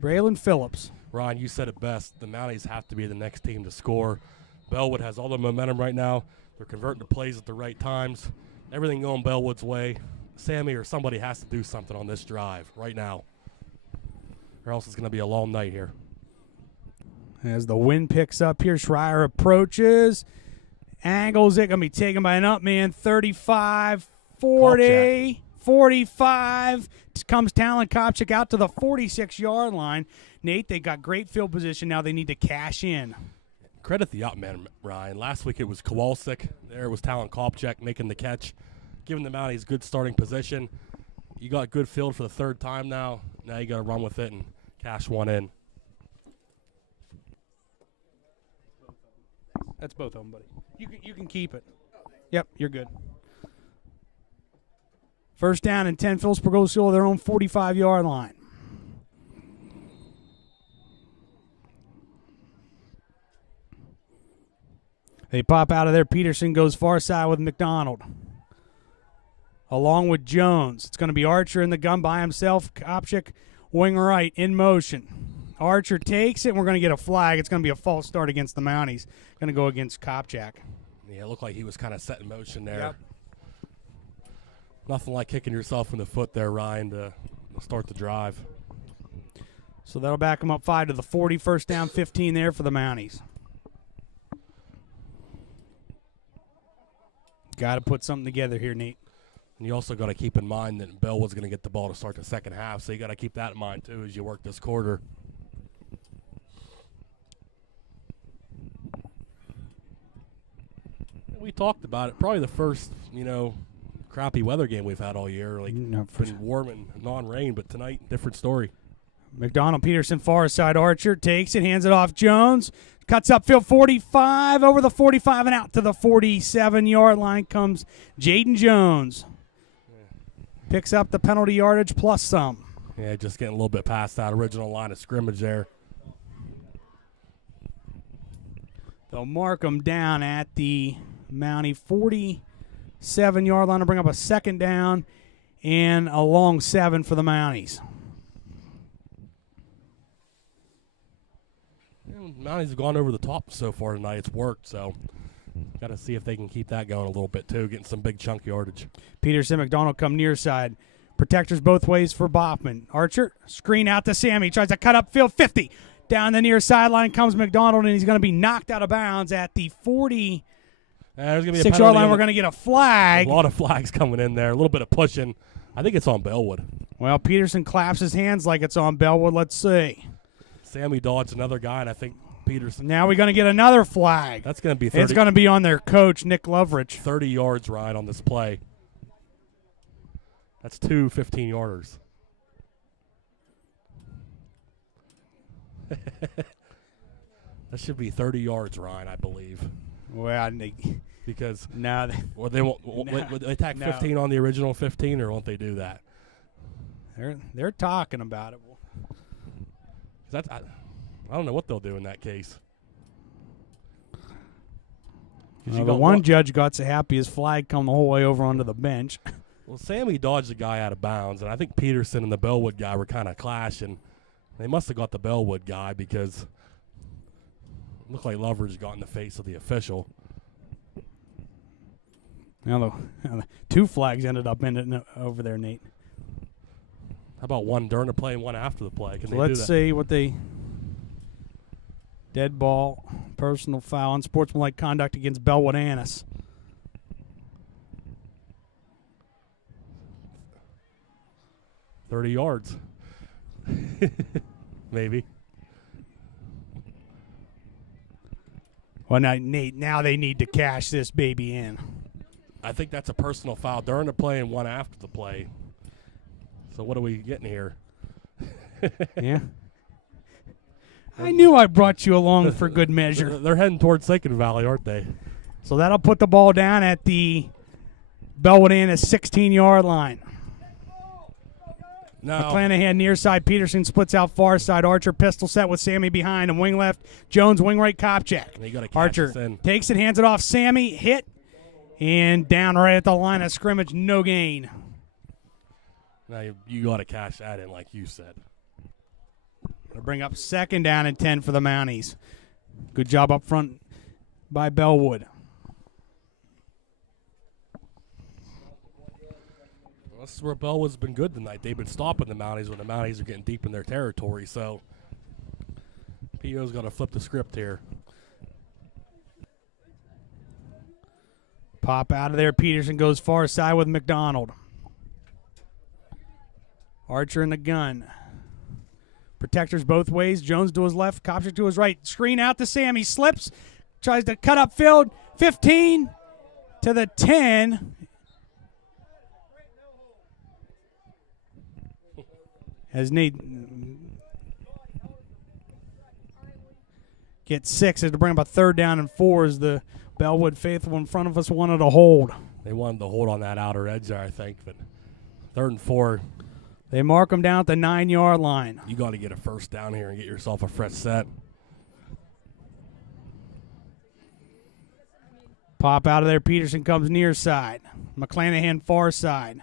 Braylon Phillips. Ryan, you said it best. The Mounties have to be the next team to score. Bellwood has all the momentum right now. They're converting to plays at the right times. Everything going Bellwood's way. Sammy or somebody has to do something on this drive right now, or else it's going to be a long night here. As the wind picks up here, Schreier approaches. Angles it, going to be taken by an up man. 35, 40, 45. Comes Talon Kopchik out to the 46-yard line. Nate, they got great field position. Now they need to cash in. Credit the up man, Ryan. Last week it was Kowalczyk. There was Talon Kopchik making the catch, giving the Mounties good starting position. You got good field for the 3rd time now. Now you got to run with it and cash one in. That's both of them, buddy. You can keep it. Yep, you're good. First down and 10, Philipsburg-Osceola, their own 45-yard line. They pop out of there. Peterson goes far side with McDonald. Along with Jones. It's going to be Archer in the gun by himself. Kopchik, wing right, in motion. Archer takes it, and we're going to get a flag. It's going to be a false start against the Mounties. Going to go against Kopchak. Yeah, it looked like he was kind of set in motion there. Yep. Nothing like kicking yourself in the foot there, Ryan, to start the drive. So that'll back them up 5 to the 40. First down, 15 there for the Mounties. Got to put something together here, Nate. And you also got to keep in mind that Bellwood's going to get the ball to start the second half, so you got to keep that in mind too as you work this quarter. We talked about it. Probably the first, crappy weather game we've had all year. Like, been warm and non-rain, but tonight, different story. McDonald Peterson, far side. Archer takes it, hands it off. Jones cuts upfield 45, over the 45 and out to the 47-yard line comes Jaden Jones. Picks up the penalty yardage plus some. Yeah, just getting a little bit past that original line of scrimmage there. They'll mark him down at the Mountie 47-yard line to bring up a second down and a long 7 for the Mounties. Mounties have gone over the top so far tonight. It's worked, so got to see if they can keep that going a little bit too, getting some big chunk yardage. Peterson, McDonald come near side. Protectors both ways for Boffman. Archer, screen out to Sammy. Tries to cut upfield 50. Down the near sideline comes McDonald, and he's going to be knocked out of bounds at the 46-yard line. We're going to get a flag. A lot of flags coming in there. A little bit of pushing. I think it's on Bellwood. Well, Peterson claps his hands like it's on Bellwood. Let's see. Sammy dodged another guy, and I think Peterson. Now we're going to get another flag. That's going to be 30. It's going to be on their coach, Nick Loveridge. 30 yards right on this play. That's 2 15-yarders. That should be 30 yards, Ryan, I believe. Well, because no, they won't. Would they tack 15 on the original 15, or won't they do that? They're talking about it. I don't know what they'll do in that case. The one judge got so happy his flag come the whole way over onto the bench. Well, Sammy dodged the guy out of bounds, and I think Peterson and the Bellwood guy were kind of clashing. They must have got the Bellwood guy because it looked like Loveridge got in the face of the official. Now the 2 flags ended up over there, Nate. How about one during the play and one after the play? Can they do that? Let's see what they... Dead ball, personal foul, unsportsmanlike conduct against BELLWOOD-ANTIS. $30 yards. Maybe. Well, now they need to cash this baby in. I think that's a personal foul during the play and one after the play. So what are we getting here? Yeah. I knew I brought you along for good measure. They're heading towards Second Valley, aren't they? So that'll put the ball down at the BELLWOOD-ANTIS 16-yard line. No. McClanahan near side. Peterson splits out far side. Archer pistol set with Sammy behind him. Wing left. Jones wing right. Kopchak. Archer takes it, hands it off. Sammy hit and down right at the line of scrimmage. No gain. Now you got to cash that in, like you said. It'll bring up second down and 10 for the Mounties. Good job up front by Bellwood. Well, this is where Bellwood's been good tonight. They've been stopping the Mounties when the Mounties are getting deep in their territory. So PO's got to flip the script here. Pop out of there. Peterson goes far side with McDonald. Archer in the gun. Protectors both ways. Jones to his left. Kopchak to his right. Screen out to Sammy. Slips. Tries to cut upfield. 15 to the 10. As Nate gets 6 as to bring up a third down and 4 as the Bellwood faithful in front of us wanted to hold. They wanted to hold on that outer edge there, I think. But 3rd and 4. They mark them down at the 9-yard line. You got to get a first down here and get yourself a fresh set. Pop out of there. Peterson comes near side. McClanahan far side.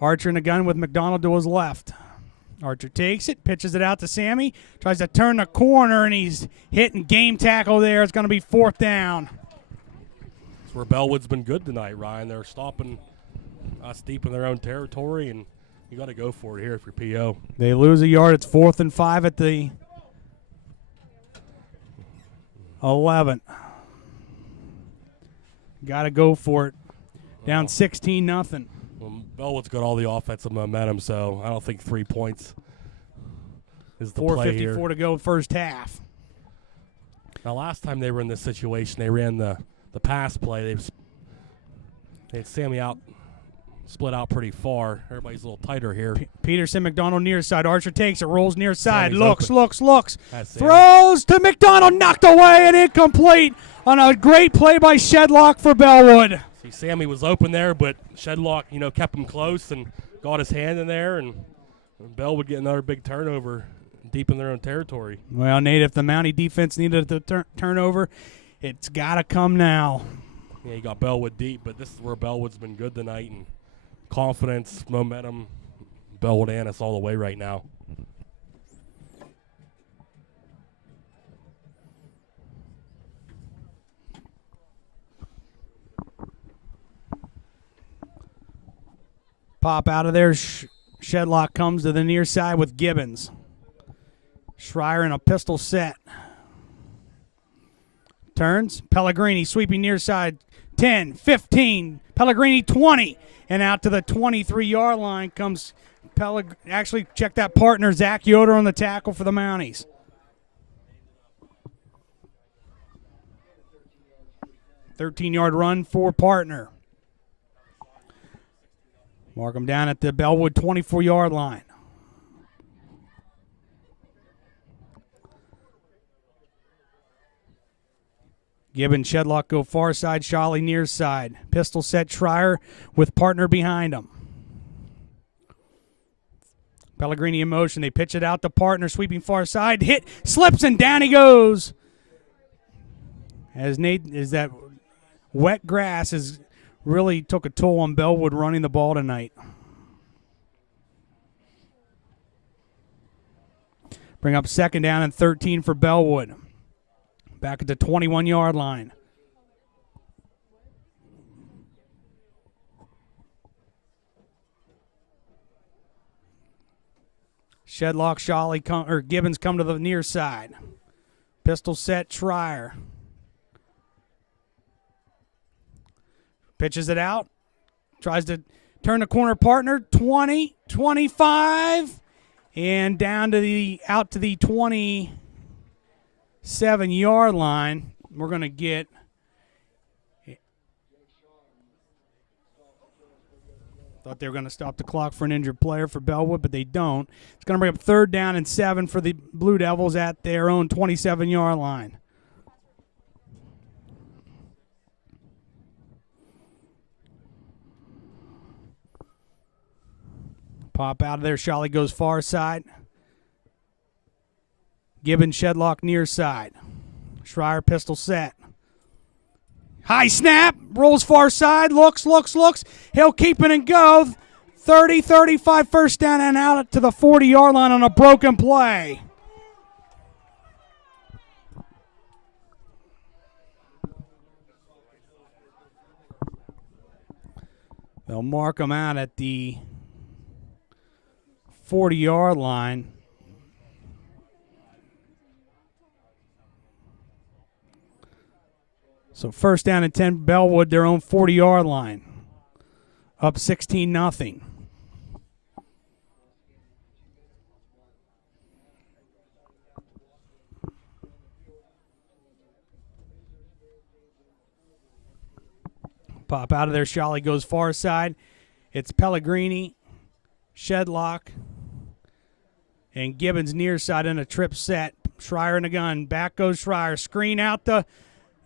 Archer in the gun with McDonald to his left. Archer takes it, pitches it out to Sammy. Tries to turn the corner, and he's hitting game tackle there. It's going to be 4th down. That's where Bellwood's been good tonight, Ryan. They're stopping us deep in their own territory, and you got to go for it here if you're PO. They lose a yard. It's 4th and 5 at the 11. Got to go for it. Down 16-0. Well, Bellwood's got all the offensive momentum, so I don't think 3 points is the play here. 4:54 to go first half. Now, last time they were in this situation, they ran the pass play. They had Sammy out, split out pretty far. Everybody's a little tighter here. Peterson, McDonald near side. Archer takes it, rolls near side, Sammy's looks, open. looks. That's Throws to McDonald, knocked away and incomplete on a great play by Shedlock for Bellwood. See, Sammy was open there, but Shedlock, kept him close and got his hand in there, and Bellwood get another big turnover deep in their own territory. Well, Nate, if the Mountie defense needed the turnover, it's got to come now. Yeah, you got Bellwood deep, but this is where Bellwood's been good tonight, and confidence, momentum, Bellwood-Antis all the way right now. Pop out of there. Shedlock comes to the near side with Gibbons. Schreier in a pistol set. Turns. Pellegrini sweeping near side. 10, 15. Pellegrini 20. And out to the 23-yard line comes Pellegrini. Actually, check that partner, Zach Yoder, on the tackle for the Mounties. $13-yard run for partner. Mark him down at the Bellwood 24-yard line. Gibbon, Shedlock go far side, Shawley near side. Pistol set, Schreier with partner behind him. Pellegrini in motion. They pitch it out to partner, sweeping far side. Hit, slips, and down he goes. As that wet grass is really took a toll on Bellwood running the ball tonight. Bring up 2nd down and 13 for Bellwood. Back at the 21-yard line. Shedlock, Shawley, Gibbons come to the near side. Pistol set, Schreier. Pitches it out. Tries to turn the corner, partner. 20, 25. And down to the 27-yard line. We're going to get thought they were going to stop the clock for an injured player for Bellwood, but they don't. It's going to bring up 3rd down and 7 for the Blue Devils at their own 27-yard line. Pop out of there. Shawley goes far side. Gibbon, Shedlock near side. Schreier pistol set. High snap. Rolls far side. Looks. He'll keep it and go. 30, 35, 1st down and out to the 40-yard line on a broken play. They'll mark him out at the 40-yard line. So 1st down and 10, Bellwood, their own 40-yard line. Up 16-0. Pop out of there. Shawley goes far side. It's Pellegrini, Shedlock, and Gibbons near side in a trip set. Schreier in the gun. Back goes Schreier. Screen out to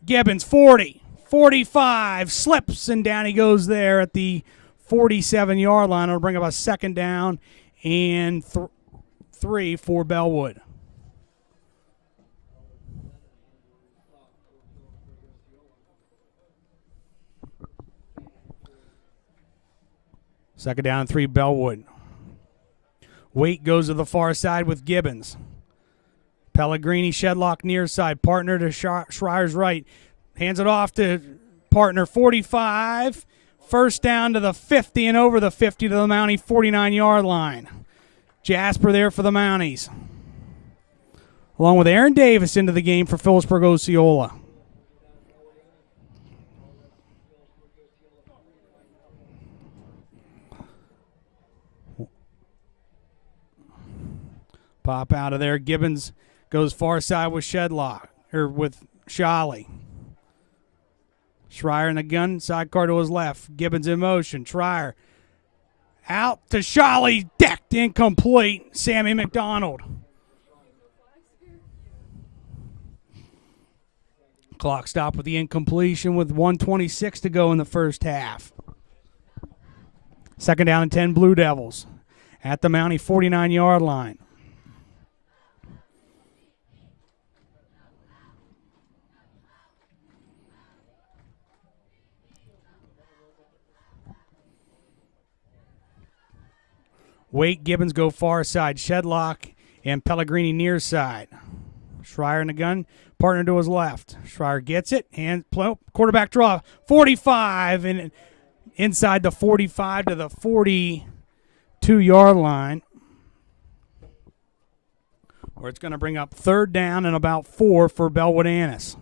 Gibbons. 40, 45. Slips, and down he goes there at the 47-yard line. It'll bring up a 2nd down and 3 for Bellwood. Second down and 3, Bellwood. Waite goes to the far side with Gibbons. Pellegrini, Shedlock near side. Partner to Schreier's right. Hands it off to partner. 45, First down to the 50 and over the 50 to the Mountie 49-yard line. Jasper there for the Mounties, along with Aaron Davis into the game for Philipsburg-Osceola. Pop out of there. Gibbons goes far side with Shedlock, or with Shally. Schreier in the gun, sidecar to his left. Gibbons in motion. Schreier out to Shally, decked, incomplete. Sammy McDonald. Clock stopped with the incompletion with 1:26 to go in the first half. Second down and 10, Blue Devils at the Mountie 49-yard line. Wait, Gibbons go far side. Shedlock and Pellegrini near side. Schreier in the gun, partner to his left. Schreier gets it, and quarterback draw. 45, and inside the 45 to the 42-yard line, where it's going to bring up third down and about 4 for BELLWOOD-ANTIS.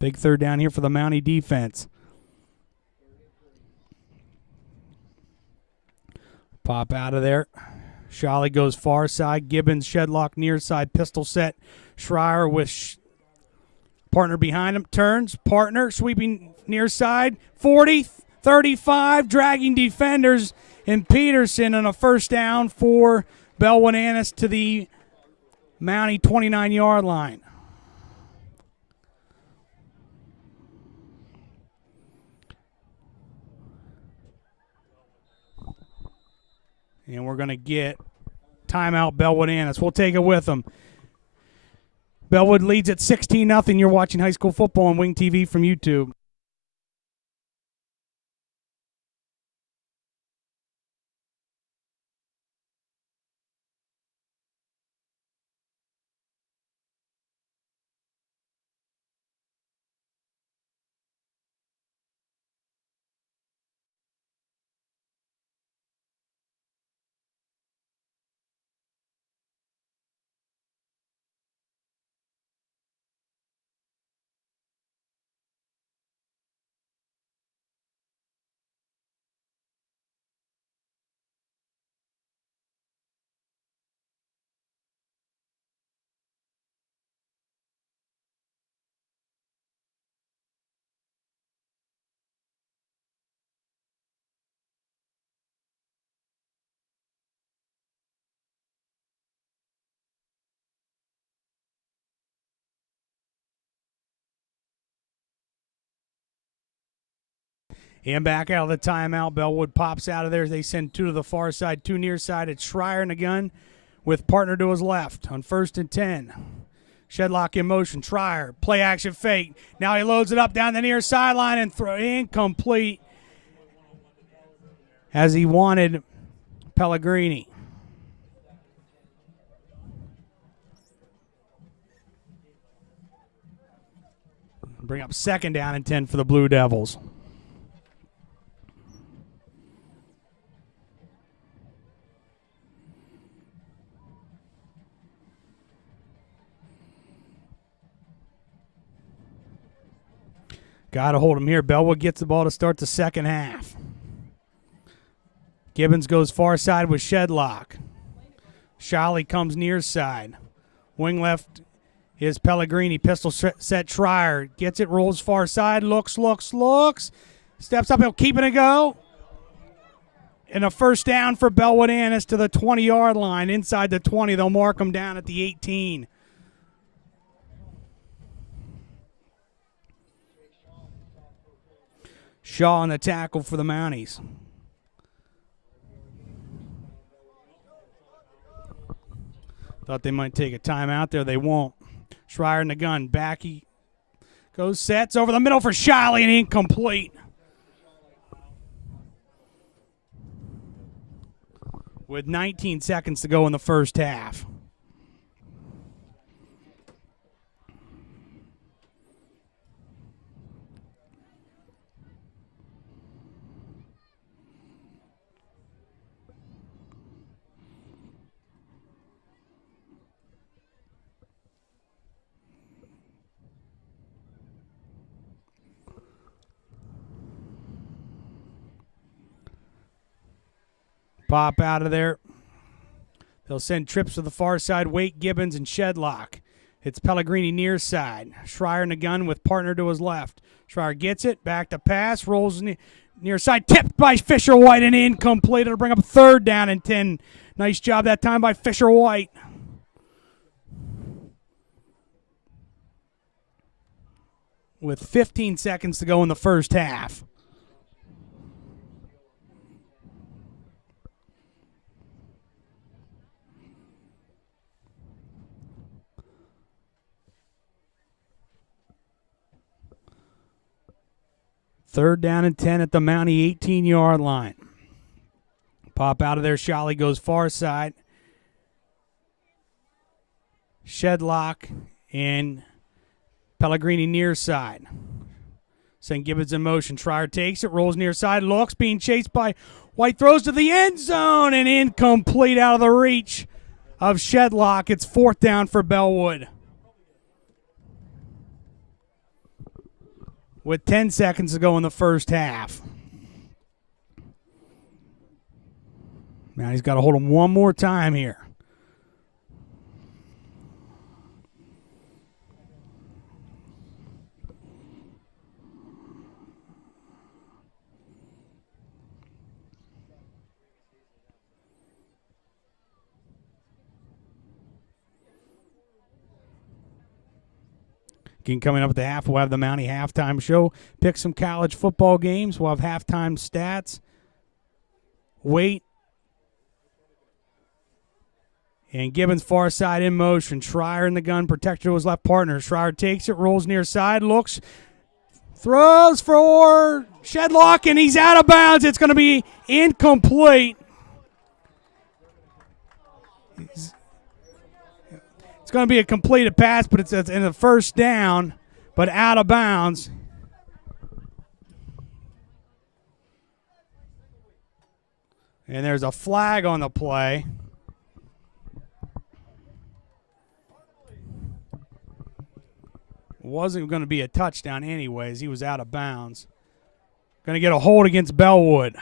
Big third down here for the Mountie defense. Pop out of there. Shally goes far side. Gibbons, Shedlock near side. Pistol set. Schreier with partner behind him. Turns. Partner sweeping near side. 40, 35. Dragging defenders. And Peterson on a first down for BELLWOOD-ANTIS to the Mountie 29-yard line. And we're going to get timeout BELLWOOD-ANTIS. We'll take it with them. Bellwood leads at 16-0. You're watching high school football on Wing TV from YouTube. And back out of the timeout. Bellwood pops out of there. They send 2 to the far side, 2 near side. It's Schreier in the gun with partner to his left on 1st and 10. Shedlock in motion. Schreier, play action fake. Now he loads it up down the near sideline and throw incomplete as he wanted Pellegrini. Bring up second down and 10 for the Blue Devils. Got to hold him here. Bellwood gets the ball to start the second half. Gibbons goes far side with Shedlock. Shally comes near side. Wing left is Pellegrini. Pistol set Schreier. Gets it, rolls far side. Looks. Steps up, he'll keep it and go. And a first down for BELLWOOD-ANTIS to the 20-yard line. Inside the 20, they'll mark him down at the 18. Shaw on the tackle for the Mounties. Thought they might take a timeout there. They won't. Schreier in the gun. Back he goes, sets over the middle for Shally and incomplete. With 19 seconds to go in the first half. Pop out of there. They'll send trips to the far side. Wait, Gibbons, and Shedlock. It's Pellegrini near side. Schreier in the gun with partner to his left. Schreier gets it. Back to pass. Rolls near side. Tipped by Fisher-White and incomplete. It'll bring up 3rd down and 10. Nice job that time by Fisher-White. With 15 seconds to go in the first half. Third down and 10 at the Mountie 18-yard line. Pop out of there. Shally goes far side. Shedlock and Pellegrini near side. St. Gibbons in motion. Schreier takes it, rolls near side, looks, being chased by White, throws to the end zone, and incomplete out of the reach of Shedlock. It's 4th down for Bellwood. With 10 seconds to go in the first half. Now he's got to hold him one more time here. Again, coming up at the half, we'll have the Mountie halftime show. Pick some college football games. We'll have halftime stats. Wait. And Gibbons far side in motion. Schreier in the gun, protector to his left partner. Schreier takes it, rolls near side, looks, throws for Shedlock, and he's out of bounds. It's going to be incomplete. It's going to be a completed pass, but it's in the first down, but out of bounds. And there's a flag on the play. Wasn't going to be a touchdown anyways. He was out of bounds. Going to get a hold against Bellwood.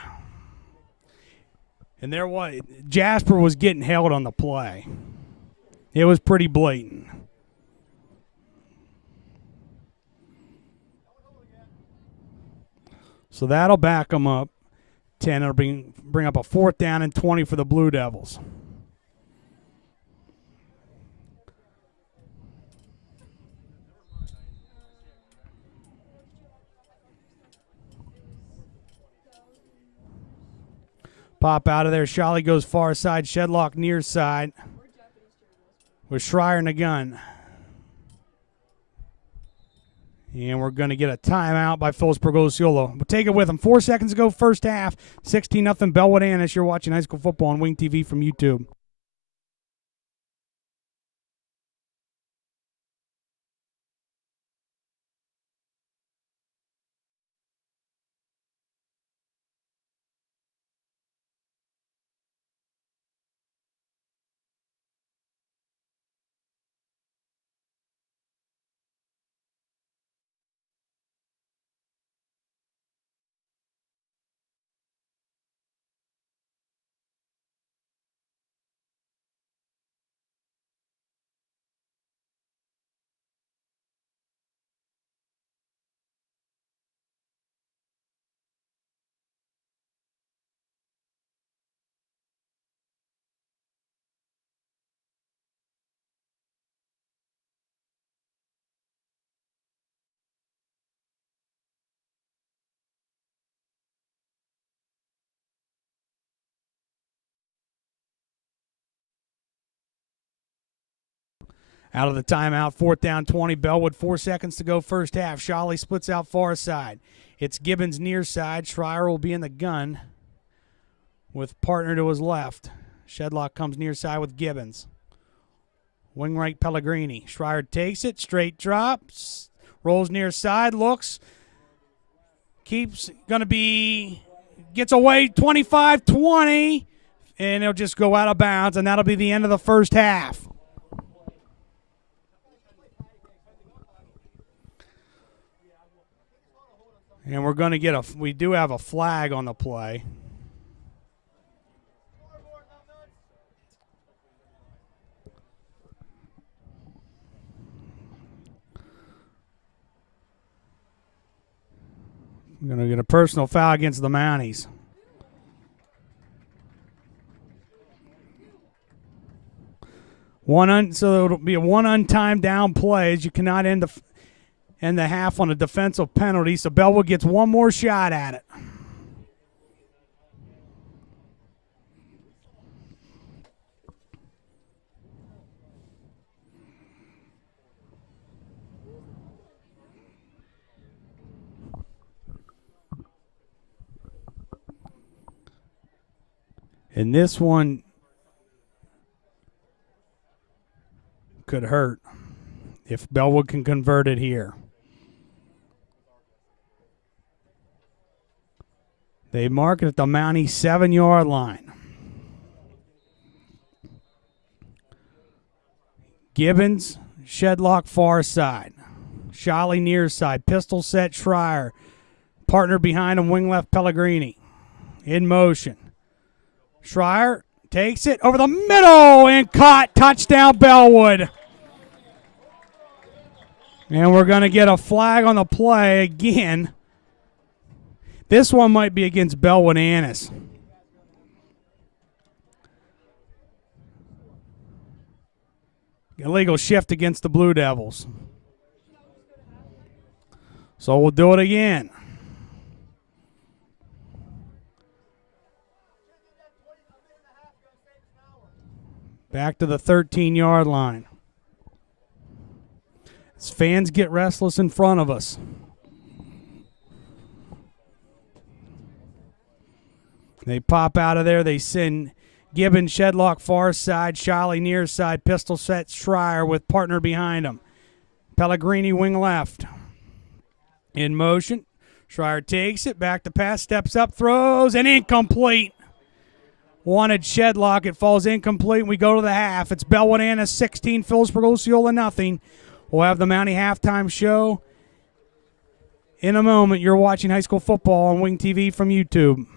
And Jasper was getting held on the play. It was pretty blatant. So that'll back them up 10. It'll bring up a 4th down and 20 for the Blue Devils. Pop out of there. Shally goes far side. Shedlock near side. With Schreier in the gun. And we're going to get a timeout by Philipsburg-Osceola. We'll take it with them. 4 seconds to go, first half. 16-0 Bellwood-Antis. You're watching high school football on Wing TV from YouTube. Out of the timeout, 4th down, 20. Bellwood, 4 seconds to go, first half. Shally splits out far side. It's Gibbons near side. Schreier will be in the gun with partner to his left. Shedlock comes near side with Gibbons. Wing right Pellegrini. Schreier takes it, straight drops, rolls near side, looks, keeps, gets away 25-20, and he'll just go out of bounds, and that'll be the end of the first half. And we're going to we do have a flag on the play. We're going to get a personal foul against the Mounties. So it'll be a one untimed down play, as you cannot end the half on a defensive penalty. So Bellwood gets one more shot at it. And this one could hurt if Bellwood can convert it here. They mark it at the Mountie 7-yard line. Gibbons, Shedlock far side. Shiley near side. Pistol set Schreier. Partner behind him, wing left Pellegrini. In motion. Schreier takes it over the middle and caught. Touchdown Bellwood. And we're going to get a flag on the play again. This one might be against BELLWOOD-ANTIS. Illegal shift against the Blue Devils. So we'll do it again. Back to the 13-yard line. As fans get restless in front of us. They pop out of there. They send Gibbons, Shedlock far side, Shiley near side, pistol set Schreier with partner behind him. Pellegrini wing left. In motion. Schreier takes it, back to pass, steps up, throws, and incomplete. Wanted Shedlock. It falls incomplete, and we go to the half. It's BELLWOOD-ANTIS 16, PHILIPSBURG-OSCEOLA nothing. We'll have the Mountie halftime show in a moment. You're watching high school football on Wing TV from YouTube.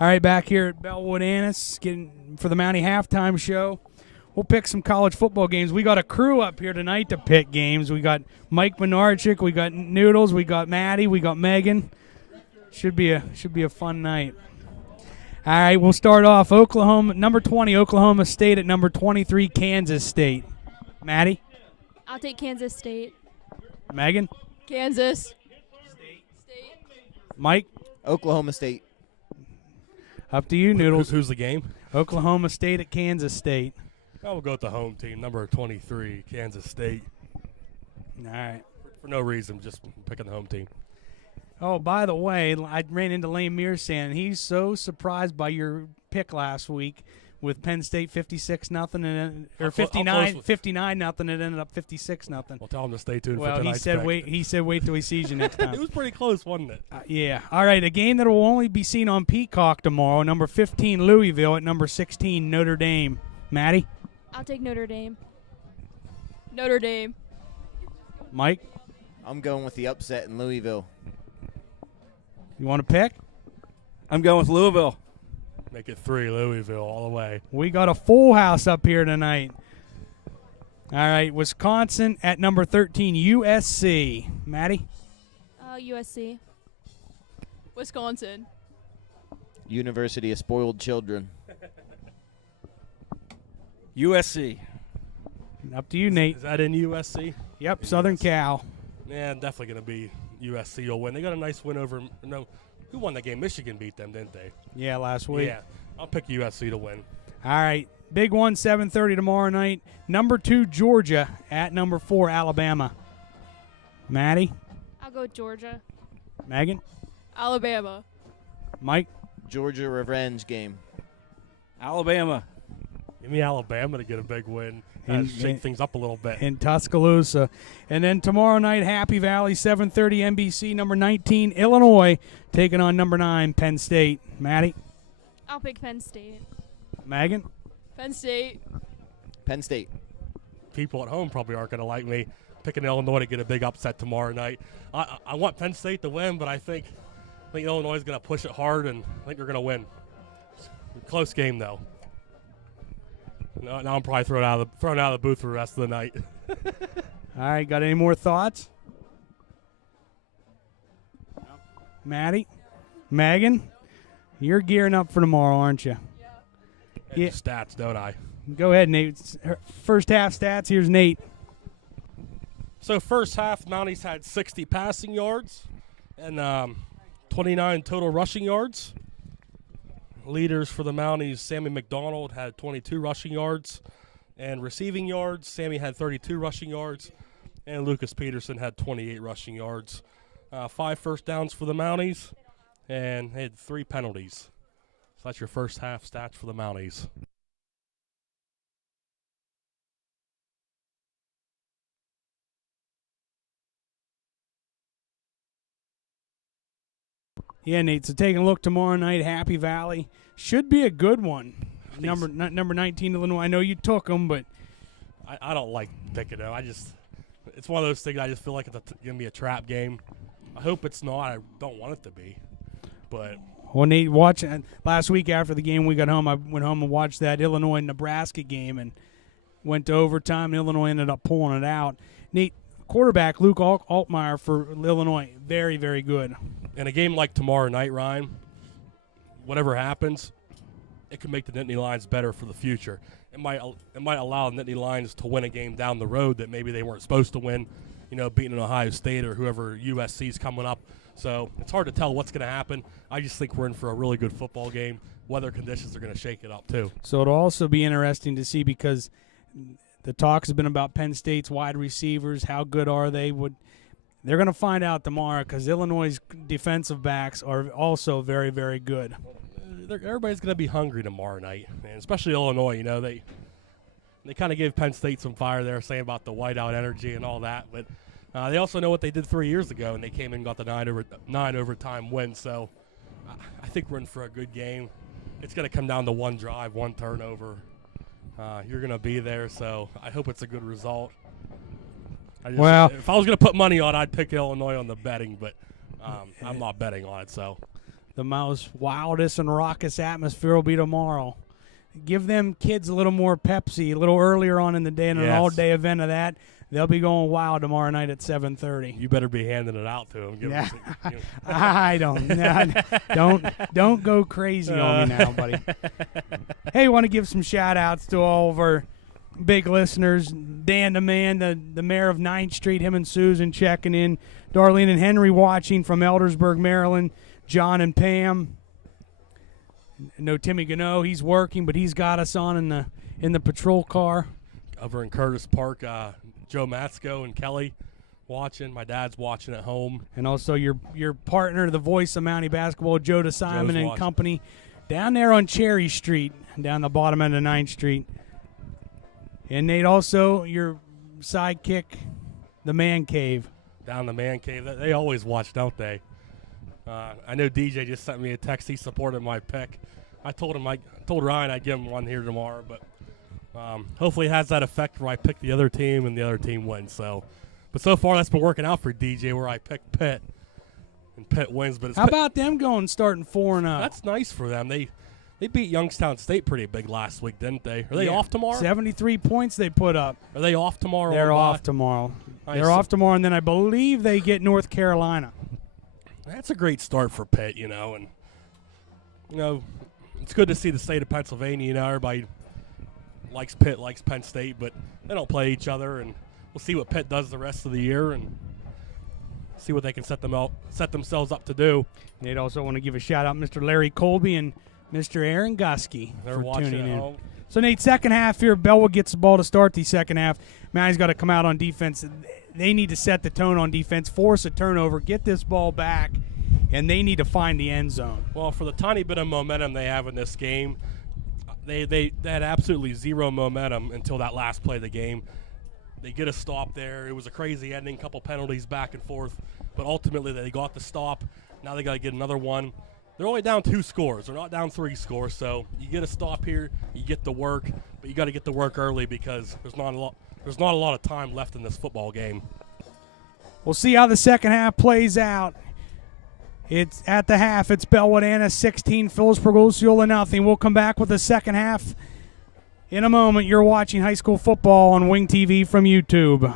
All right, back here at BELLWOOD-ANTIS, getting for the Mountie halftime show. We'll pick some college football games. We got a crew up here tonight to pick games. We got Mike Menarchik, we got Noodles, we got Maddie, we got Megan. Should be a fun night. All right, we'll start off Oklahoma, number 20, Oklahoma State at number 23, Kansas State. Maddie? I'll take Kansas State. Megan? Kansas. State. Mike? Oklahoma State. Up to you, Noodles. Who's the game? Oklahoma State at Kansas State. I will go with the home team, number 23, Kansas State. All right. For no reason, just picking the home team. Oh, by the way, I ran into Lane Mearsan, and he's so surprised by your pick last week with Penn State 56-0 or 59-0. It ended up 56-0. I'll tell him to stay tuned. Well, for he tonight's said pick. wait. He said wait till he sees you next time. It was pretty close, wasn't it? Yeah. All right. A game that will only be seen on Peacock tomorrow. Number 15 Louisville at number 16 Notre Dame. Maddie. I'll take Notre Dame. Notre Dame. Mike. I'm going with the upset in Louisville. You want to pick? I'm going with Louisville. Make it 3, Louisville, all the way. We got a full house up here tonight. All right. Wisconsin at number 13 USC. Maddie. USC. Wisconsin. University of Spoiled Children. USC. Up to you, Nate. Is that in USC? Yep. Southern Cal. Yeah, definitely going to be USC will win. They got a nice win over. No, who won that game? Michigan beat them, didn't they? Yeah, last week. Yeah, I'll pick USC to win. All right. Big one, 7:30 tomorrow night. Number 2 Georgia at number 4 Alabama. Maddie. I'll go with Georgia. Megan. Alabama. Mike. Georgia revenge game. Alabama. Give me Alabama to get a big win. Shake things up a little bit. In Tuscaloosa. And then tomorrow night, Happy Valley, 7:30 NBC, number 19 Illinois taking on number 9 Penn State. Maddie. I'll pick Penn State. Megan. Penn State. Penn State. People at home probably aren't going to like me picking Illinois to get a big upset tomorrow night. I want Penn State to win, but I think Illinois is going to push it hard, and I think they're going to win. Close game, though. Now I'm probably thrown out of the booth for the rest of the night. All right, got any more thoughts? Maddie? Megan? You're gearing up for tomorrow, aren't you? Yeah. Stats, don't I? Go ahead, Nate. First half stats, here's Nate. So first half, Mounties had 60 passing yards and 29 total rushing yards. Leaders for the Mounties, Sammy McDonald had 22 rushing yards and receiving yards. Sammy had 32 rushing yards, and Lucas Peterson had 28 rushing yards. 5 first downs for the Mounties, and they had 3 penalties. So that's your first half stats for the Mounties. Yeah, Nate. So taking a look tomorrow night, Happy Valley should be a good one. Number 19 Illinois. I know you took them, but I don't like picking them. It's one of those things. I just feel like it's gonna be a trap game. I hope it's not. I don't want it to be, but. Well, Nate, last week after the game we got home, I went home and watched that Illinois-Nebraska game and went to overtime. Illinois ended up pulling it out. Nate, quarterback Luke Altmaier for Illinois, very, very good. In a game like tomorrow night, Ryan, whatever happens, it can make the Nittany Lions better for the future. It might allow the Nittany Lions to win a game down the road that maybe they weren't supposed to win, beating an Ohio State or whoever USC's coming up. So it's hard to tell what's going to happen. I just think we're in for a really good football game. Weather conditions are going to shake it up too. So it'll also be interesting to see because the talk has been about Penn State's wide receivers. How good are they? They're going to find out tomorrow because Illinois' defensive backs are also very, very good. Everybody's going to be hungry tomorrow night, and especially Illinois. They kind of gave Penn State some fire there, saying about the whiteout energy and all that. But they also know what they did 3 years ago, and they came in and got the 9 overtime win. So I think we're in for a good game. It's going to come down to one drive, one turnover. You're going to be there, so I hope it's a good result. If I was going to put money on, I'd pick Illinois on the betting, but I'm not betting on it. So the most wildest and raucous atmosphere will be tomorrow. Give them kids a little more Pepsi a little earlier on in the day and an Yes. all-day event of that. They'll be going wild tomorrow night at 7:30. You better be handing it out to them. Yeah. I don't. Don't go crazy on me now, buddy. Hey, want to give some shout-outs to all of our big listeners. Dan the Man, the mayor of 9th Street, him and Susan checking in. Darlene and Henry watching from Eldersburg, Maryland. John and Pam. No Timmy Gano, he's working, but he's got us on in the patrol car. Over in Curtis Park, Joe Matsko and Kelly watching. My dad's watching at home. And also your partner, the voice of Mountie basketball, Joe DeSimon and watching. company, down there on Cherry Street, down the bottom end of 9th Street. And Nate, also your sidekick, the Man Cave. Down the Man Cave. They always watch, don't they? I know DJ just sent me a text. He supported my pick. I told Ryan I'd give him one here tomorrow, but hopefully it has that effect where I pick the other team and the other team wins. But so far that's been working out for DJ, where I picked Pitt and Pitt wins. But How about them starting 4-0? That's nice for them. They beat Youngstown State pretty big last week, didn't they? Are they off tomorrow? 73 points they put up. Are they off tomorrow? They're off tomorrow. They're off tomorrow, and then I believe they get North Carolina. That's a great start for Pitt, and it's good to see the state of Pennsylvania. Everybody likes Pitt, likes Penn State, but they don't play each other, and we'll see what Pitt does the rest of the year and see what they can set themselves up to do. They'd also want to give a shout out Mr. Larry Colby and Mr. Aaron Gusky They're for watching tuning at in. home. So, Nate, second half here, Bellwood gets the ball to start the second half. Mountie's got to come out on defense. They need to set the tone on defense, force a turnover, get this ball back, and they need to find the end zone. Well, for the tiny bit of momentum they have in this game, they had absolutely zero momentum until that last play of the game. They get a stop there. It was a crazy ending, couple penalties back and forth, but ultimately they got the stop. Now they got to get another one. They're only down 2 scores. They're not down 3 scores. So you get a stop here, you get the work, but you got to get the work early because there's not a lot of time left in this football game. We'll see how the second half plays out. It's at the half. It's BELLWOOD-ANTIS 16, PHILIPSBURG-OSCEOLA nothing. We'll come back with the second half in a moment. You're watching high school football on Wing TV from YouTube.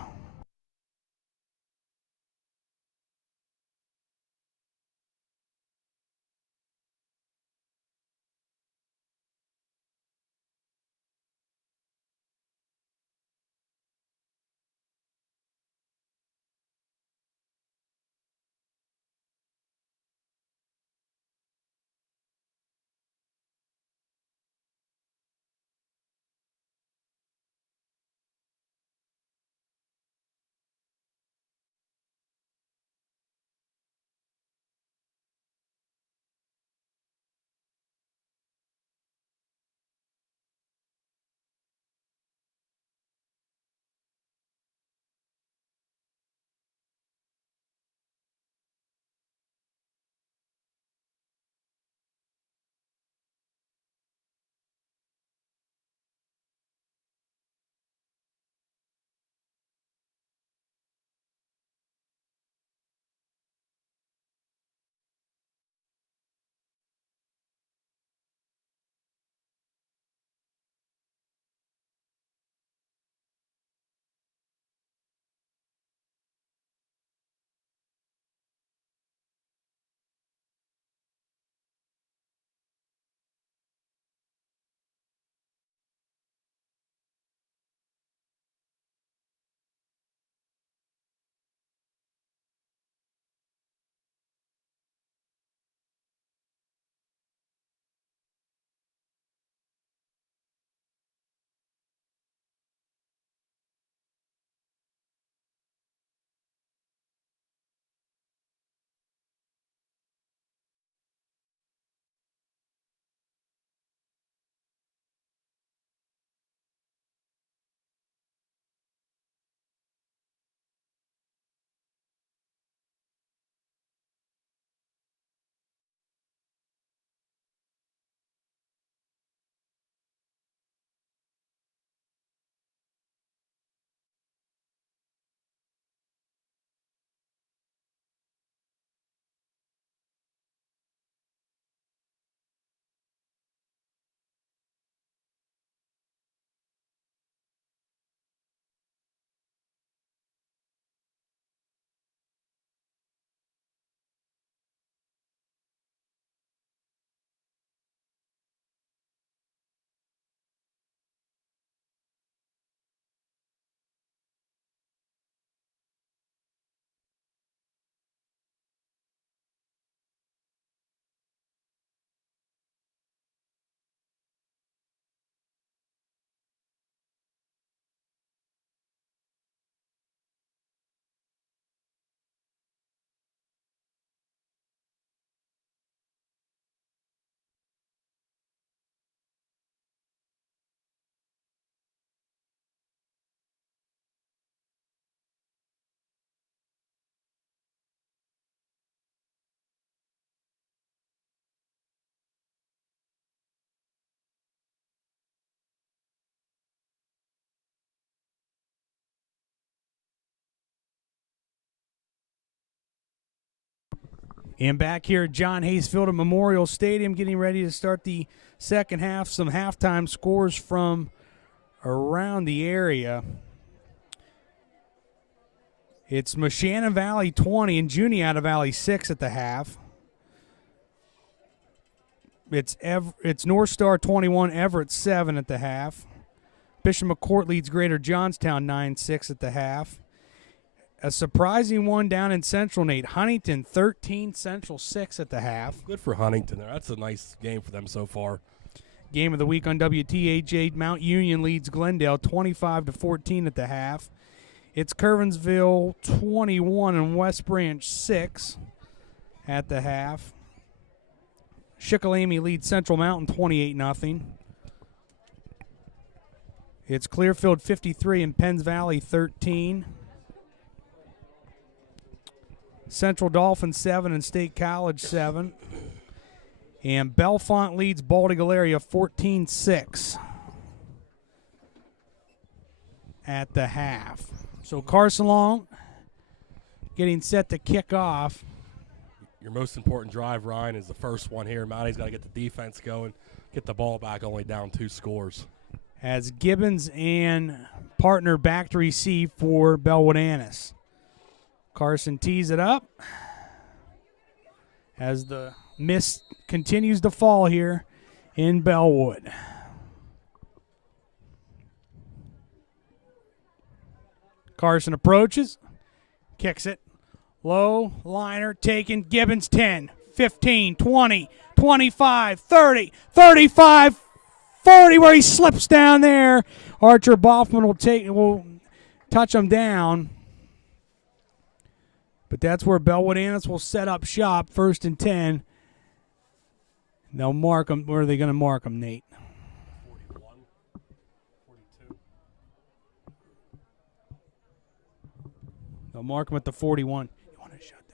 And back here at John Hayes Field at Memorial Stadium, getting ready to start the second half. Some halftime scores from around the area. It's Moshannon Valley 20 and Juniata Valley 6 at the half. It's North Star 21, Everett 7 at the half. Bishop McCourt leads Greater Johnstown 9-6 at the half. A surprising one down in Central, Nate. Huntington 13, Central 6 at the half. Good for Huntington there. That's a nice game for them so far. Game of the week on WTAJ. Mount Union leads Glendale 25-14 at the half. It's Curwensville 21 and West Branch 6 at the half. Shikellamy leads Central Mountain 28-0. It's Clearfield 53 and Penns Valley 13. Central Dolphins 7 and State College 7. And Bellefonte leads Baldy Galeria 14-6 at the half. So Carson Long getting set to kick off. Your most important drive, Ryan, is the first one here. Mountie's got to get the defense going, get the ball back, only down 2 scores. As Gibbons and partner back to receive for Bellwood-Antis. Carson tees it up as the mist continues to fall here in Bellwood. Carson approaches, kicks it, low, liner, taken, Gibbons 10, 15, 20, 25, 30, 35, 40, where he slips down there. Archer Boffman will touch him down. But that's where Bellwood-Antis will set up shop, 1st and 10. They'll mark him. Where are they going to mark him, Nate? 41, 42. They'll mark him at the 41. You want to shut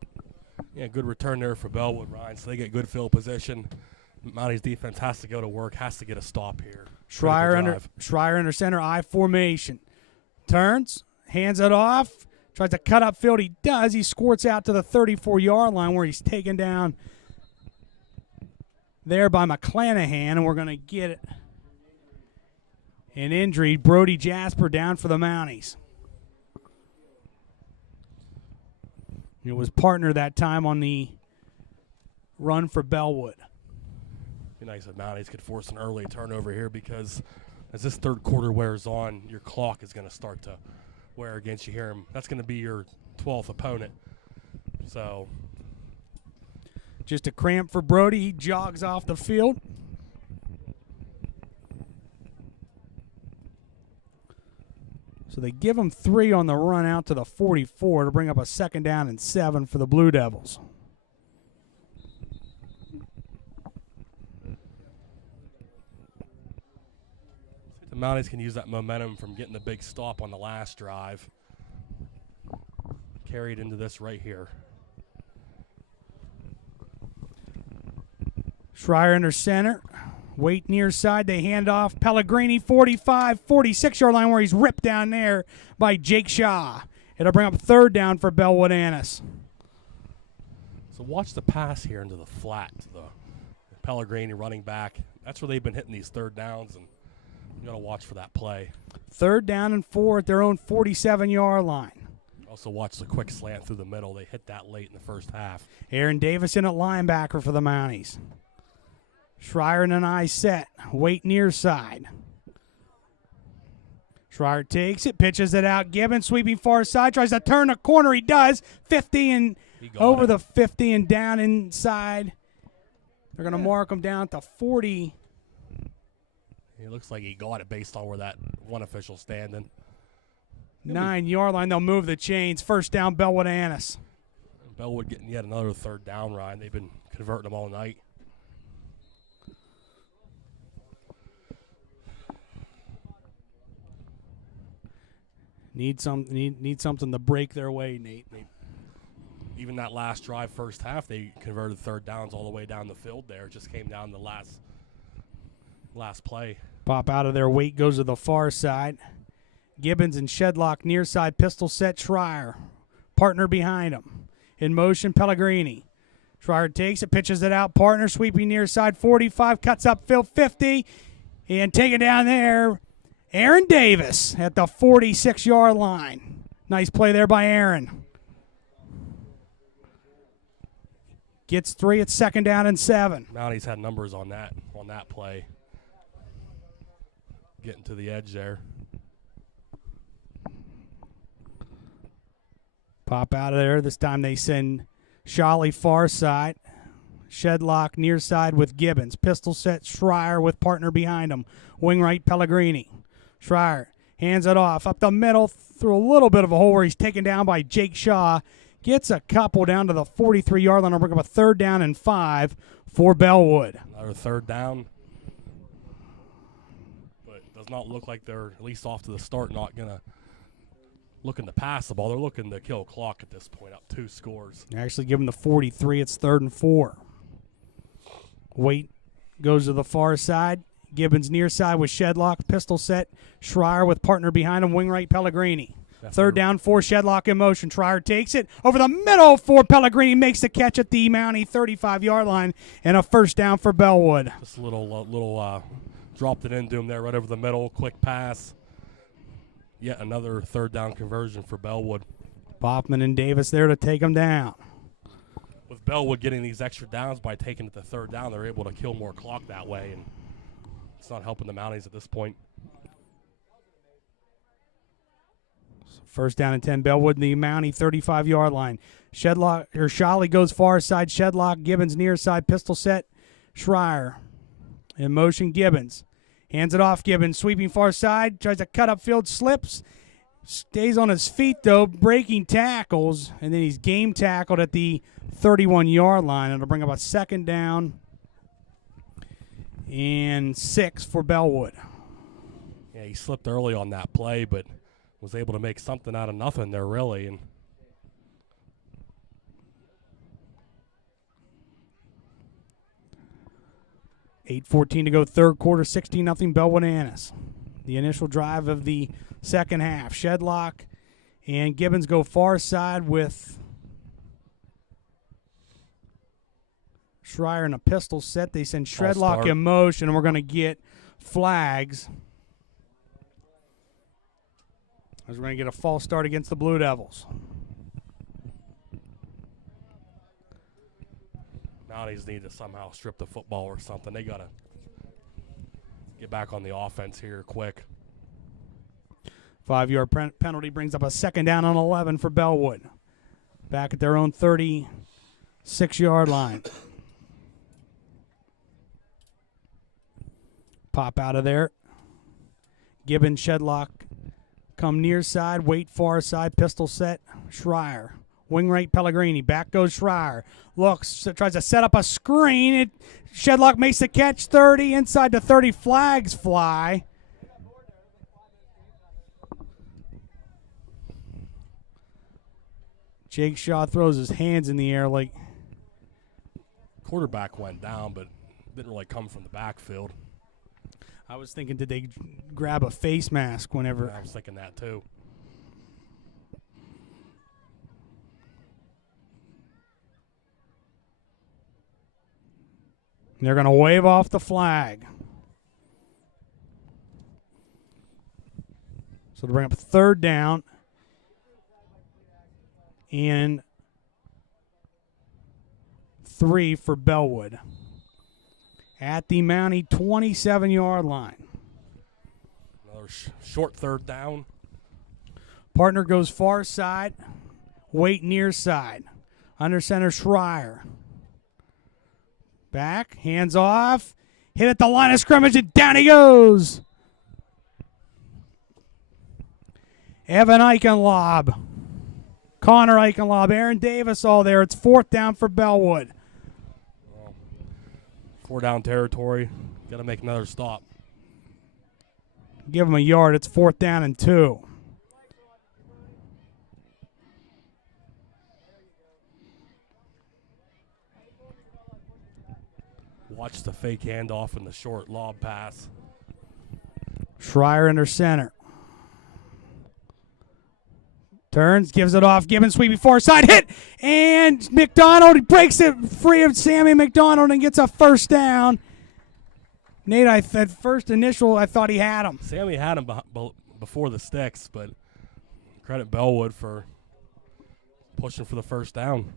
that? Yeah, good return there for Bellwood, Ryan. So they get good field position. Mountie's defense has to go to work, has to get a stop here. Schreier under center, I formation. Turns, hands it off, tries to cut up field. He does. He squirts out to the 34-yard line where he's taken down there by McClanahan, and we're going to get it. An injury, Brody Jasper down for the Mounties. It was partner that time on the run for Bellwood. Be nice if Mounties could force an early turnover here, because as this third quarter wears on, your clock is going to start to wear against you here. That's going to be your 12th opponent. So just a cramp for Brody. He jogs off the field. So they give him 3 on the run out to the 44 to bring up a 2nd down and 7 for the Blue Devils. the Mounties can use that momentum from getting the big stop on the last drive. Carried into this right here. Schreier under center. Wait near side. They hand off. Pellegrini, 45, 46-yard line where he's ripped down there by Jake Shaw. It'll bring up 3rd down for Bellwood-Antis. So watch the pass here into the flat to the Pellegrini running back. That's where they've been hitting these 3rd downs, and you got to watch for that play. 3rd down and 4 at their own 47-yard line. Also watch the quick slant through the middle. They hit that late in the first half. Aaron Davison at linebacker for the Mounties. Schreier and an eye set. Wait near side. Schreier takes it, pitches it out. Gibbons sweeping far side, tries to turn a corner. He does. 50 and over the 50 and down inside. They're going to mark him down to 40. It looks like he got it based on where that one official's standing. 9-yard line. They'll move the chains. 1st down, Bellwood-Antis. Bellwood getting yet another 3rd down, Ryan. They've been converting them all night. Need something to break their way, Nate. Even that last drive, first half, they converted 3rd downs all the way down the field there. It just came down the last play. Pop out of there. Wait goes to the far side. Gibbons and Shedlock near side. Pistol set. Schreier Partner behind him. In motion, Pellegrini. Schreier takes it, pitches it out. Partner sweeping near side 45, cuts upfield 50, and taken down there. Aaron Davis at the 46-yard line. Nice play there by Aaron. Gets 3 at 2nd down and 7. Mountie's had numbers on that play. Getting to the edge there. Pop out of there. This time they send Shawley far side. Shedlock near side with Gibbons. Pistol set Schreier with Partner behind him. Wing right Pellegrini. Schreier hands it off up the middle through a little bit of a hole where he's taken down by Jake Shaw. Gets a couple down to the 43-yard line. I'll bring up a 3rd down and 5 for Bellwood. Another 3rd down. But it does not look like they're, at least off to the start, not going to looking to pass the ball. They're looking to kill clock at this point, up 2 scores. Actually give him the 43. It's 3rd and 4. Waite goes to the far side. Gibbons near side with Shedlock. Pistol set. Schreier with Partner behind him. Wing right Pellegrini. 3rd down, 4. Shedlock in motion. Schreier takes it over the middle for Pellegrini. Makes the catch at the Mountie 35-yard line. And a 1st down for Bellwood. Just a little dropped it into him there right over the middle. Quick pass. Yet another 3rd down conversion for Bellwood. Boffman and Davis there to take him down. With Bellwood getting these extra downs by taking it to 3rd down, they're able to kill more clock that way, and it's not helping the Mounties at this point. 1st down and 10. Bellwood in the Mountie 35-yard line. Shawley goes far side. Shedlock. Gibbons near side. Pistol set. Schreier. In motion, Gibbons. Hands it off, Gibbons. Sweeping far side. Tries to cut upfield. Slips. Stays on his feet, though. Breaking tackles. And then he's game tackled at the 31-yard line. It'll bring up a 2nd down and 6 for Bellwood. Yeah, he slipped early on that play, but was able to make something out of nothing there, really. And 8:14 to go, 3rd quarter, 16-0 BELLWOOD-ANTIS. The initial drive of the 2nd half. Shedlock and Gibbons go far side with Schreier in a pistol set. They send Shedlock in motion, and we're going to get flags. As we're going to get a false start against the Blue Devils. Mounties need to somehow strip the football or something. They got to get back on the offense here quick. 5-yard penalty brings up a 2nd down on 11 for Bellwood. Back at their own 36-yard line. Pop out of there. Gibbons, Shedlock come near side. Waite far side. Pistol set. Schreier. Wing right Pellegrini. Back goes Schreier. Looks, tries to set up a screen. Shedlock makes the catch. 30 inside the 30. Flags fly. Jake Shaw throws his hands in the air like. Quarterback went down, but didn't really come from the backfield. I was thinking, did they grab a face mask whenever? I was thinking that too. They're going to wave off the flag. So to bring up 3rd down and 3 for Bellwood. At the Mountie 27-yard line. Another short 3rd down. Partner goes far side. Waite near side. Under center Schreier. Back, hands off. Hit at the line of scrimmage, and down he goes. Evan Eichenlob. Connor Eichenlob. Aaron Davis all there. It's 4th down for Bellwood. 4 down territory. Got to make another stop. Give him a yard. It's 4th down and 2. Watch the fake handoff and the short lob pass. Schreier under center. Turns, gives it off. Gibbons sweeping far side, hit, and McDonald breaks it free of Sammy McDonald and gets a first down. Nate, at first initial, I thought he had him. Sammy had him before the sticks, but credit Bellwood for pushing for the first down.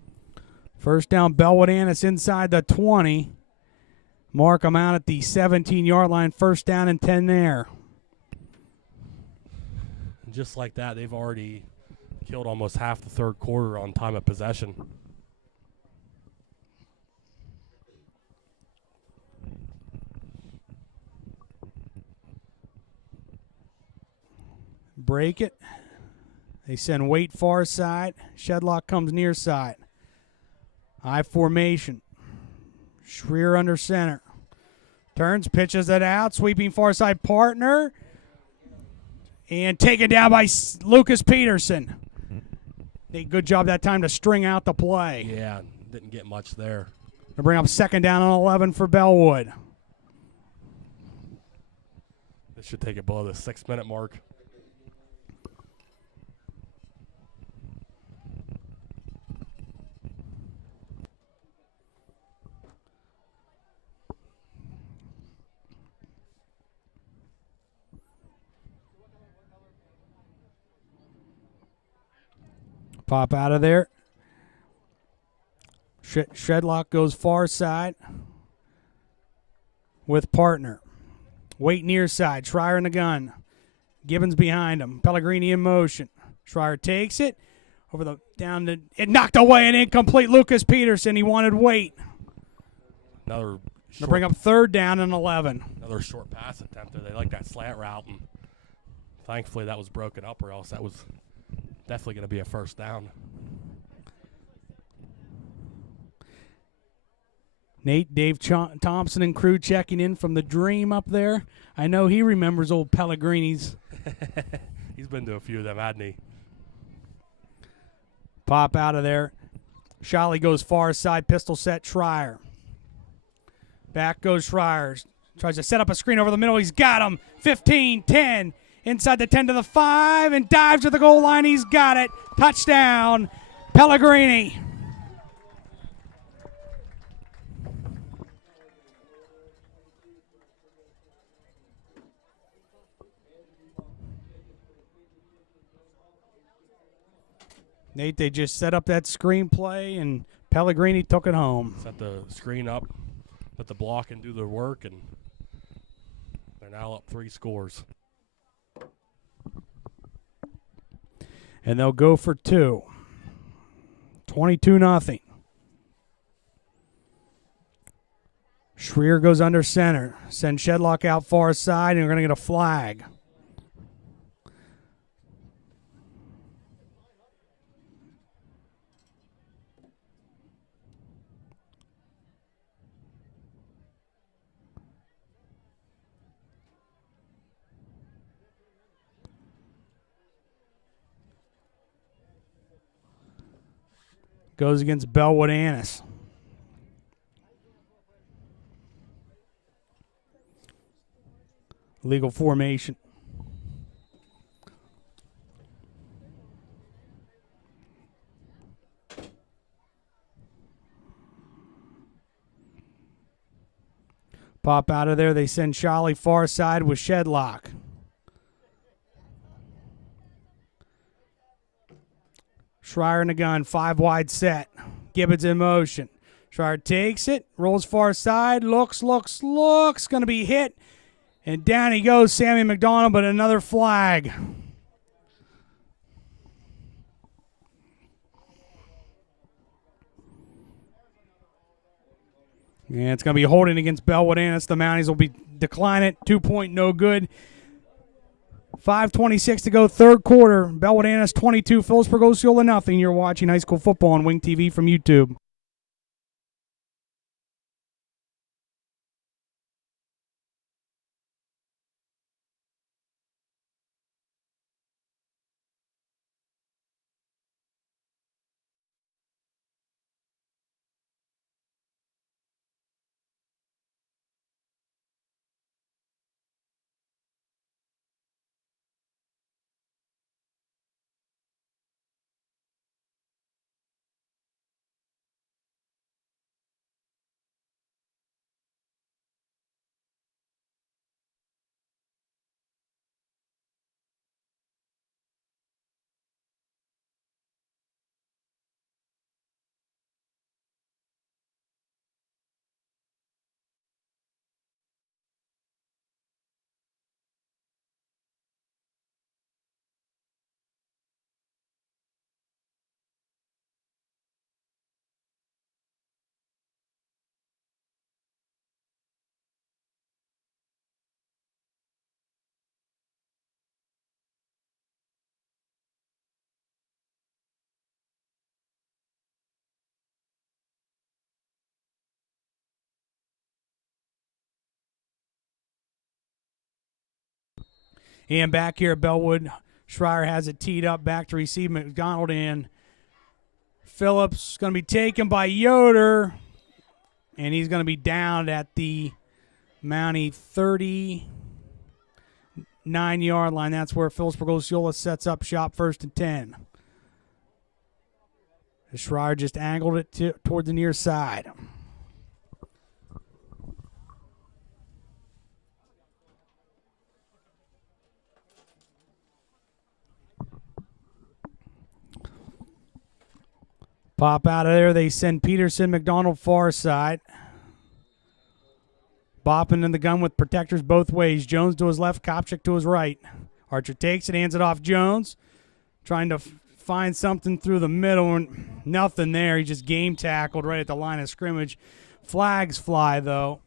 First down, Bellwood-Antis inside the 20. Mark him out at the 17-yard line. First down and 10 there. And just like that, they've already killed almost half the third quarter on time of possession. Break it. They send Waite far side. Shedlock comes near side. I formation. Schreer under center. Turns, pitches it out. Sweeping far side partner. And taken down by Lucas Peterson. Good job that time to string out the play. Yeah, didn't get much there. To bring up second down and 11 for Bellwood. This should take it below the 6-minute mark. Pop out of there. Shedlock goes far side with partner. Waite near side. Schreier in the gun. Gibbons behind him. Pellegrini in motion. Schreier takes it over the down to it, knocked away and incomplete. Lucas Peterson. He wanted Waite. Another To bring up third down and 11. Another short pass attempt there. They like that slant route, and thankfully that was broken up, or else that was definitely going to be a first down. Nate, Dave Thompson and crew checking in from the Dream up there. I know he remembers old Pellegrini's. He's been to a few of them, hadn't he? Pop out of there. Shally goes far side, pistol set, Schreier. Back goes Schreier. Tries to set up a screen over the middle. He's got him. 15, 10. Inside the 10 to the 5 and dives to the goal line. He's got it. Touchdown, Pellegrini. Nate, they just set up that screenplay, and Pellegrini took it home. Set the screen up, let the block and do their work, and they're now up 3 scores. And they'll go for 2. 22-0. Schreer goes under center. Send Shedlock out far side, and we're going to get a flag. Goes against Bellwood-Antis. Legal formation. Pop out of there. They send Shally far side with Shedlock. Schreier in the gun, 5 wide set. Gibbons in motion. Schreier takes it, rolls far side, looks, going to be hit. And down he goes, Sammy McDonald, but another flag. And it's going to be holding against Bellwood-Antis. The Mounties will be decline it. 2-point no good. 5:26 to go, third quarter. Bellwood-Antis 22, Philipsburg-Osceola nothing. You're watching high school football on Wing TV from YouTube. And back here at Bellwood, Schreier has it teed up back to receive McDonald, and Phillips going to be taken by Yoder, and he's going to be down at the Mountie 39-yard line. That's where Phillipsburg-Osceola sets up shop, 1st and 10. Schreier just angled it toward the near side. Pop out of there. They send Peterson, McDonald far side. Bopping in the gun with protectors both ways. Jones to his left, Kopchik to his right. Archer takes it, hands it off Jones. Trying to find something through the middle, and nothing there. He just game tackled right at the line of scrimmage. Flags fly, though.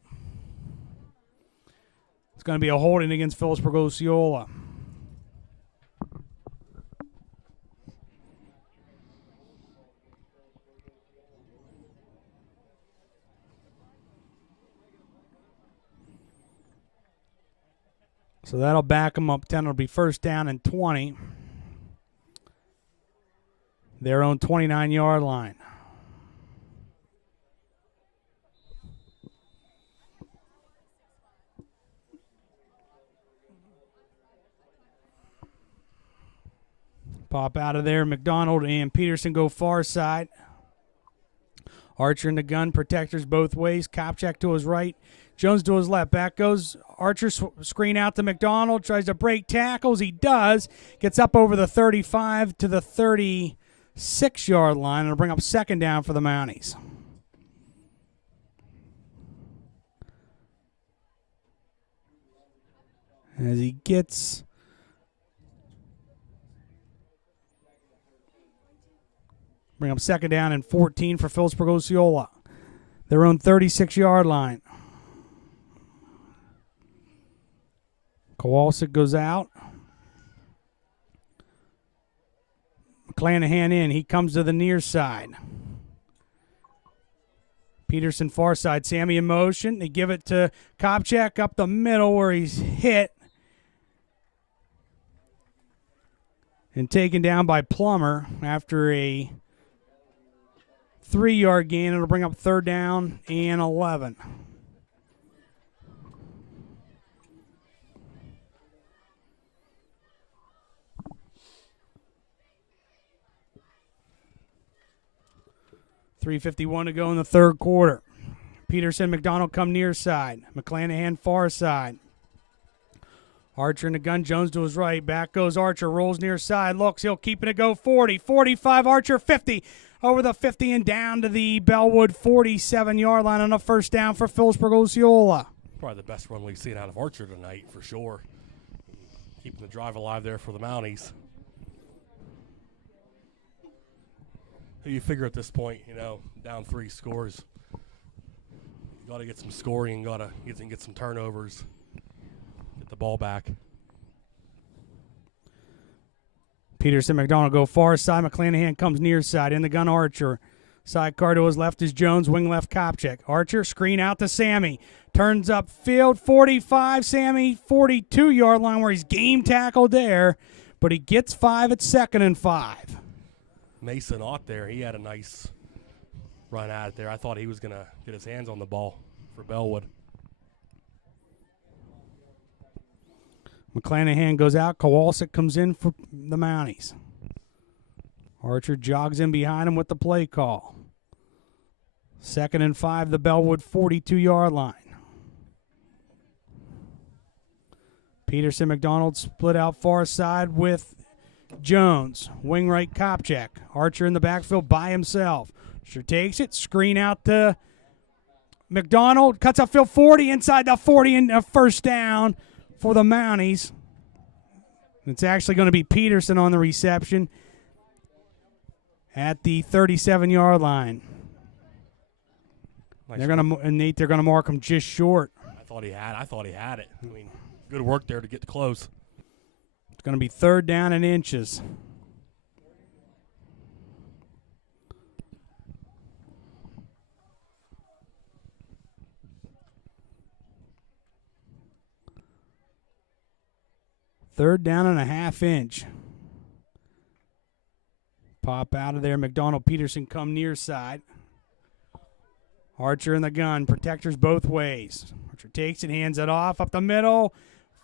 It's going to be a holding against Phillipsburg-Osceola. So that'll back them up 10. It'll be 1st down and 20. Their own 29-yard line. Pop out of there. McDonald and Peterson go far side. Archer in the gun, protectors both ways. Kopchak to his right. Jones to his left. Back goes Archer, screen out to McDonald. Tries to break tackles. He does. Gets up over the 35 to the 36-yard line. And it'll bring up 2nd down for the Mounties. As he gets... Bring up 2nd down and 14 for Phillipsburg-Osceola. Their own 36-yard line. Kowalczyk goes out. McClanahan in. He comes to the near side. Peterson far side. Sammy in motion. They give it to Kopchak up the middle where he's hit. And taken down by Plummer after a 3-yard gain. It'll bring up 3rd down and 11. .351 to go in the 3rd quarter. Peterson, McDonald come near side. McClanahan far side. Archer in the gun, Jones to his right. Back goes Archer, rolls near side, looks, he'll keep it to go 40, 45, Archer 50. Over the 50 and down to the Bellwood 47-yard line on a 1st down for Phillipsburg-Osceola. Probably the best run we've seen out of Archer tonight, for sure. Keeping the drive alive there for the Mounties. You figure at this point, down 3 scores, you got to get some scoring, got to get some turnovers, get the ball back. Peterson, McDonald go far side. McClanahan comes near side. In the gun, Archer. Sidecar to his left is Jones. Wing left, Kopchak. Archer, screen out to Sammy. Turns up field, 45. Sammy, 42-yard line where he's game tackled there. But he gets 5 at 2nd and 5. Mason Ott there, he had a nice run at it there. I thought he was going to get his hands on the ball for Bellwood. McClanahan goes out. Kowalczyk comes in for the Mounties. Archer jogs in behind him with the play call. 2nd and 5, the Bellwood 42-yard line. Peterson, McDonald split out far side with Jones. Wing right, Kopchak. Archer in the backfield by himself. Archer takes it. Screen out to McDonald. Cuts upfield 40 inside the 40 and a 1st down for the Mounties. It's actually going to be Peterson on the reception at the 37-yard line. Nice They're going to mark him just short. I thought he had it. I mean, good work there to get close. It's going to be 3rd down and inches. 3rd down and a half-inch. Pop out of there. McDonald Peterson come near side. Archer in the gun. Protectors both ways. Archer takes it, hands it off up the middle.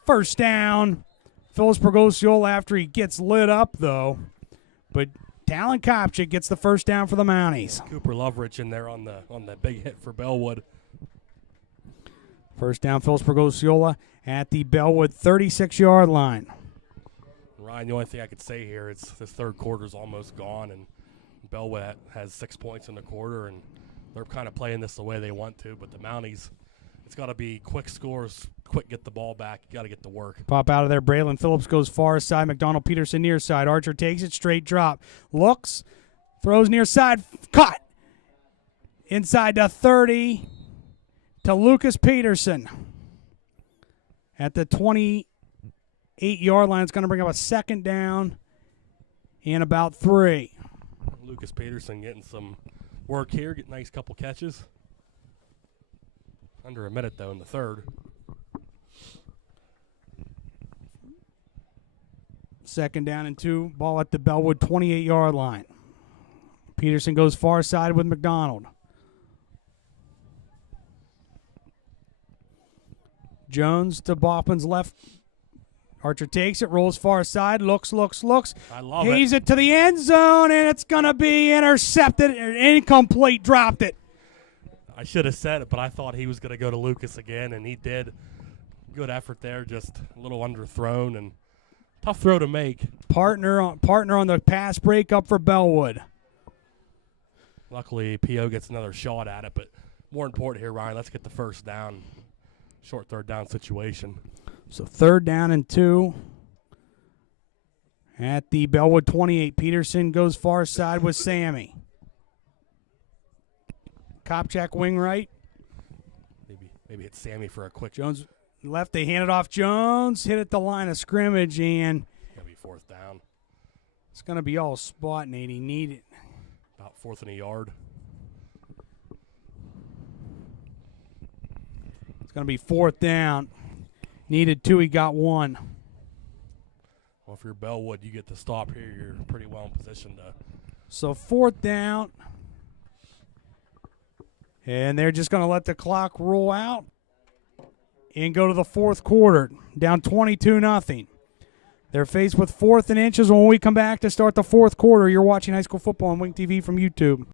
1st down. Phillipsburg-Osceola after he gets lit up, though. But Talon Kopchik gets the 1st down for the Mounties. Cooper Loveridge in there on the big hit for Bellwood. 1st down, Phillipsburg-Osceola at the Bellwood 36-yard line. Ryan, the only thing I could say here is this 3rd quarter's almost gone, and Bellwood has 6 points in the quarter, and they're kind of playing this the way they want to. But the Mounties, it's got to be quick scores, quick get the ball back. You got to get to work. Pop out of there. Braylon Phillips goes far side. McDonald Peterson near side. Archer takes it, straight drop. Looks, throws near side. Caught. Inside to 30 to Lucas Peterson. At the 28-yard line, it's going to bring up a 2nd down and about 3. Lucas Peterson getting some work here, getting a nice couple catches. Under a minute, though, in the 3rd. 2nd down and 2. Ball at the Bellwood 28-yard line. Peterson goes far side with McDonald. Jones to Baughman's left. Archer takes it, rolls far side, looks. I love Heaves it to the end zone, and it's going to be intercepted. Incomplete, dropped it. I should have said it, but I thought he was going to go to Lucas again, and he did. Good effort there, just a little underthrown and tough throw to make. Partner on the pass breakup for Bellwood. Luckily, P.O. gets another shot at it, but more important here, Ryan, let's get the 1st down. Short 3rd down situation. So 3rd down and 2 at the Bellwood 28. Peterson goes far side with Sammy. Kopchak wing right. Maybe hit Sammy for a quick. Jones left. They hand it off. Jones hit at the line of scrimmage, and Gonna be 4th down. it's going to be all spot, Nate. He needed About 4th and a yard. It's going to be 4th down. Needed 2. He got 1. Well, if you're Bellwood, you get the stop here. You're pretty well in position to. So 4th down. And they're just going to let the clock roll out and go to the 4th quarter. Down 22-0. They're faced with 4th and inches when we come back to start the 4th quarter. You're watching high school football on Wing TV from YouTube.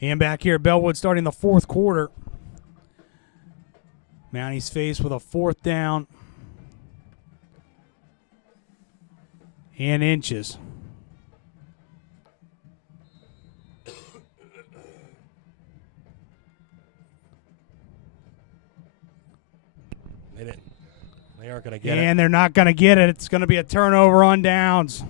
And back here, Bellwood starting the 4th quarter. Mounties faced with a 4th down and inches. They aren't going to get it. And they're not going to get it. It's going to be a turnover on downs.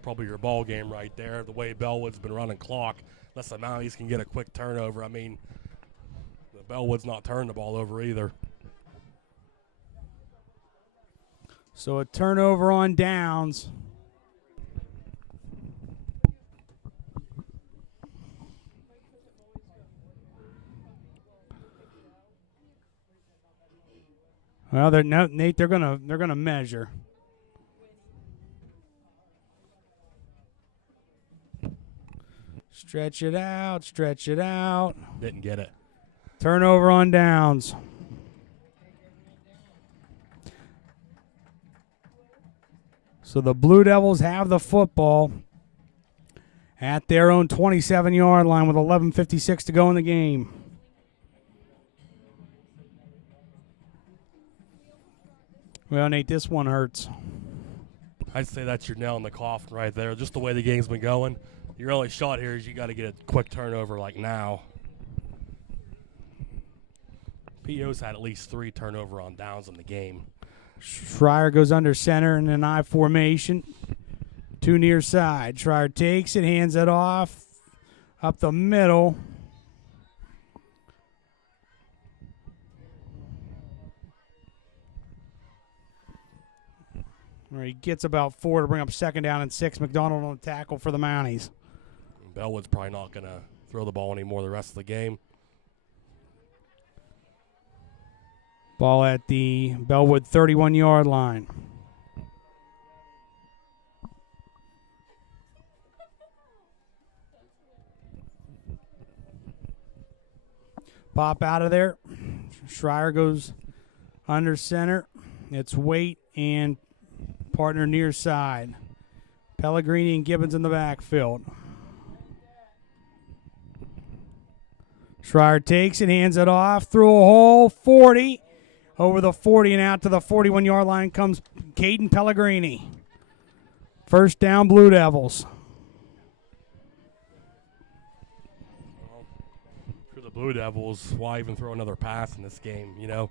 Probably your ball game right there, the way Bellwood's been running clock. Unless the Mounties can get a quick turnover. I mean, the Bellwood's not turning the ball over either. So a turnover on downs. Well, Nate, they're gonna measure. Stretch it out, stretch it out. Didn't get it. Turnover on downs. So the Blue Devils have the football at their own 27-yard line with 11:56 to go in the game. Well, Nate, this one hurts. I'd say that's your nail in the coffin right there. Just the way the game's been going. Your only shot here is you got to get a quick turnover like now. PO's had at least 3 turnover on downs in the game. Schreier goes under center in an I formation. 2 near side. Schreier takes it, hands it off. Up the middle. Where he gets about 4 to bring up 2nd down and 6. McDonald on the tackle for the Mounties. Bellwood's probably not going to throw the ball anymore the rest of the game. Ball at the Bellwood 31-yard line. Pop out of there. Schreier goes under center. It's Waite and partner near side. Pellegrini and Gibbons in the backfield. Schreier takes it, hands it off, through a hole, 40. Over the 40 and out to the 41-yard line comes Caden Pellegrini. 1st down, Blue Devils. For the Blue Devils, why even throw another pass in this game, you know?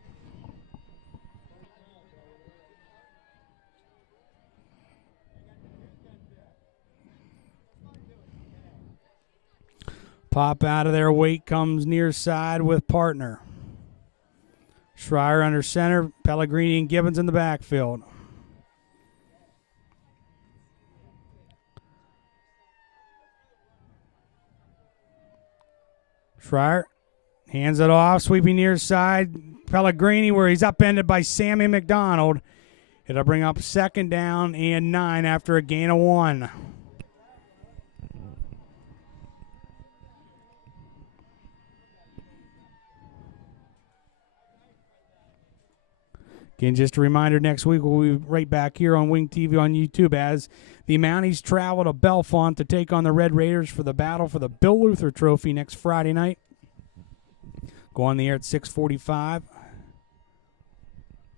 Pop out of there. Waite comes near side with partner. Schreier under center. Pellegrini and Gibbons in the backfield. Schreier hands it off. Sweeping near side. Pellegrini where he's upended by Sammy McDonald. It'll bring up 2nd down and 9 after a gain of 1. Again, just a reminder, next week we'll be right back here on Wing TV on YouTube as the Mounties travel to Bellefonte to take on the Red Raiders for the battle for the Bill Luther Trophy next Friday night. Go on the air at 6:45.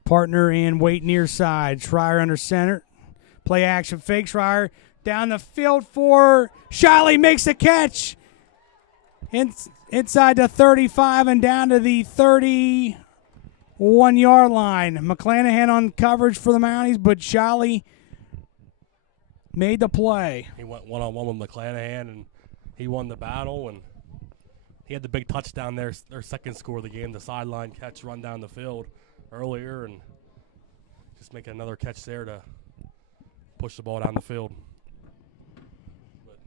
Partner and Waite near side. Schreier under center. Play action fake. Schreier down the field for Shiley, makes the catch. Inside the 35 and down to the 31-yard line. McClanahan on coverage for the Mounties, but Shiley made the play. He went one-on-one with McClanahan, and he won the battle, and he had the big touchdown there, their 2nd score of the game, the sideline catch, run down the field earlier, and just make another catch there to push the ball down the field. But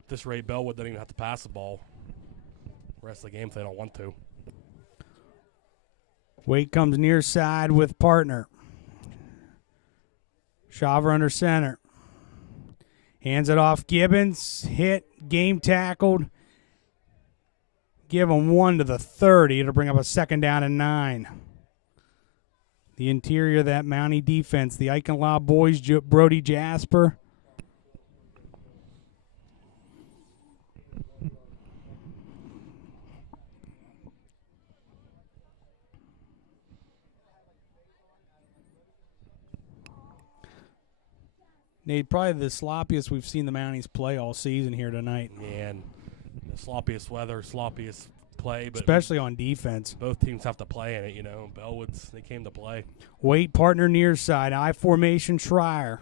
at this rate, Bellwood doesn't even have to pass the ball the rest of the game if they don't want to. Waite comes near side with partner. Shaver under center. Hands it off. Gibbons hit, game tackled. Give him 1 to the 30. It'll bring up a 2nd down and 9. The interior of that Mountie defense, the Eichenlaw boys, Brody Jasper. Nate, probably the sloppiest we've seen the Mounties play all season here tonight. Yeah, and the sloppiest weather, sloppiest play. But especially on defense. Both teams have to play in it, you know. Bellwood's, they came to play. Waite, partner near side. I formation, Schreier.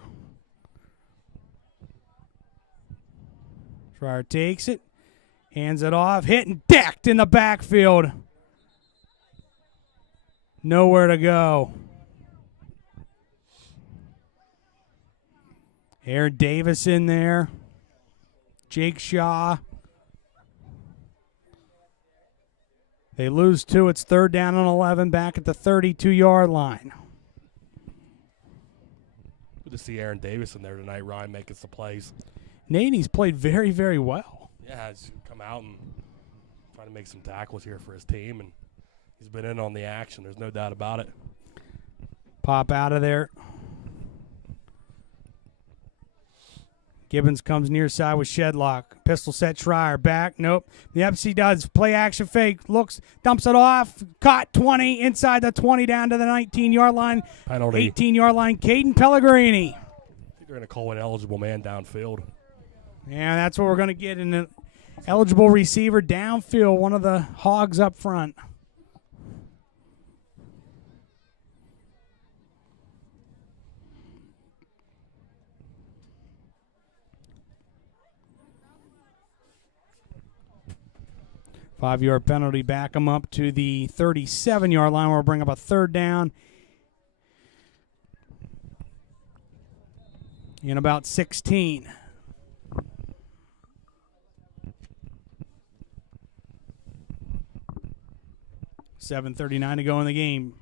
Schreier takes it. Hands it off. Hit and decked in the backfield. Nowhere to go. Aaron Davis in there. Jake Shaw. They lose 2. It's 3rd down and 11 back at the 32-yard line. Good to see Aaron Davis in there tonight, Ryan, making some plays. Nady's played very, very well. Yeah, he's come out and trying to make some tackles here for his team, and he's been in on the action. There's no doubt about it. Pop out of there. Gibbons comes near side with Shedlock. Pistol set, Schreier back. Nope. The FC does. Play action fake. Looks, dumps it off. Caught 20. Inside the 20 down to the 19-yard line. Penalty. 18-yard line. Caden Pellegrini. I think they're going to call an eligible man downfield. Yeah, that's what we're going to get in an eligible receiver downfield. One of the hogs up front. Five-yard penalty, back them up to the 37-yard line. We'll bring up a 3rd down in about 16. 7:39 to go in the game.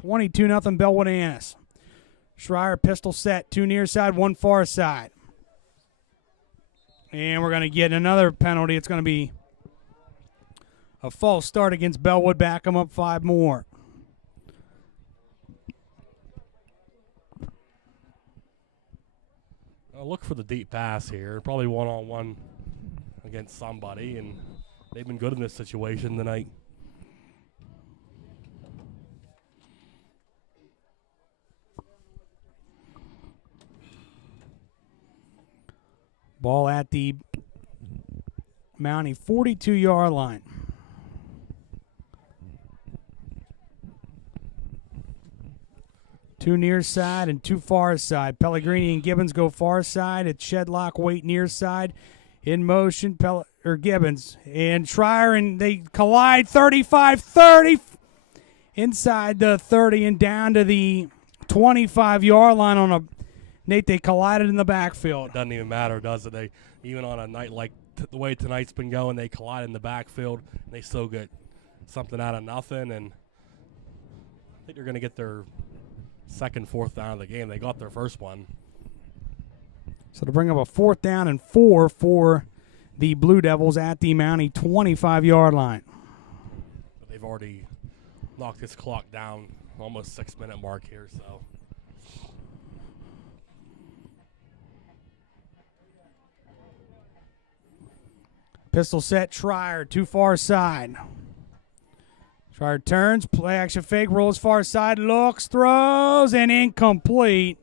22-0 Bellwood-Antis. Schreier pistol set, 2 near side, 1 far side. And we're going to get another penalty. It's going to be a false start against Bellwood. Back them up 5 more. I'll look for the deep pass here. Probably one-on-one against somebody, and they've been good in this situation tonight. Ball at the Mountie 42-yard line. Two near side and 2 far side. Pellegrini and Gibbons go far side. It's Shedlock, Wait near side. In motion, Gibbons and Schreier, and they collide 35-30 inside the 30 and down to the 25-yard line on a Nate, they collided in the backfield. It doesn't even matter, does it? Even on a night like the way tonight's been going, they collide in the backfield, and they still get something out of nothing. And I think they're going to get their second, 4th down of the game. They got their first one. So to bring up a 4th down and 4 for the Blue Devils at the Mountie 25-yard line. But they've already knocked this clock down, almost 6-minute mark here, so. Pistol set, Schreier, 2 far side. Schreier turns, play action fake, rolls far side, looks, throws, and incomplete.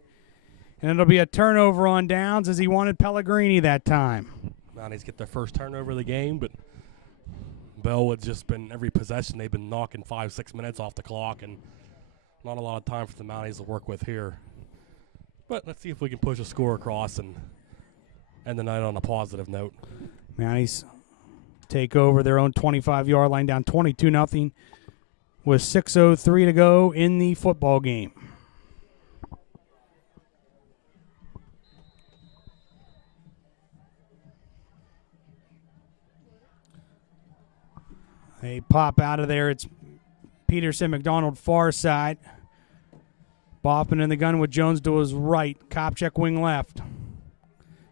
And it'll be a turnover on downs as he wanted Pellegrini that time. Mounties get their first turnover of the game, but Bellwood's just been, every possession, they've been knocking 5-6 minutes off the clock, and not a lot of time for the Mounties to work with here. But let's see if we can push a score across and end the night on a positive note. Mounties take over their own 25-yard line, down 22-0 with 6:03 to go in the football game. They pop out of there. It's Peterson, McDonald far side. Bopping in the gun with Jones to his right. Kopchak wing left.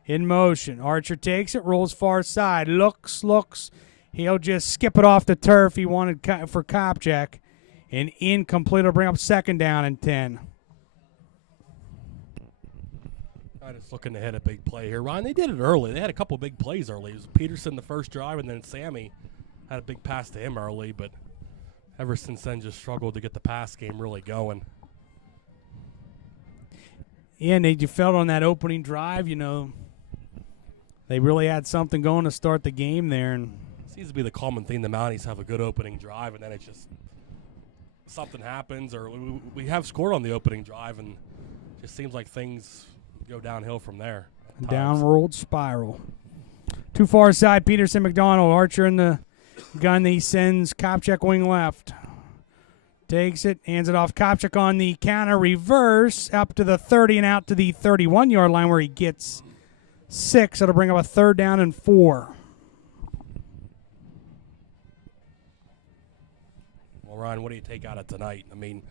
In motion. Archer takes it, rolls far side. Looks. He'll just skip it off the turf. He wanted for Kopchak. And incomplete will bring up 2nd down and 10. I'm just looking to hit a big play here. Ryan, they did it early. They had a couple big plays early. It was Peterson the first drive, and then Sammy had a big pass to him early. But ever since then, just struggled to get the pass game really going. Yeah, and you felt on that opening drive, they really had something going to start the game there. And seems to be the common theme. The Mounties have a good opening drive, and then it's just something happens, or we have scored on the opening drive, and it just seems like things go downhill from there. Downward spiral. Too far side, Peterson, McDonald. Archer in the gun. He sends Kopchak wing left. Takes it, hands it off. Kopchak on the counter reverse up to the 30 and out to the 31-yard line where he gets 6. It'll bring up a 3rd down and 4. Ryan, what do you take out of tonight? I mean,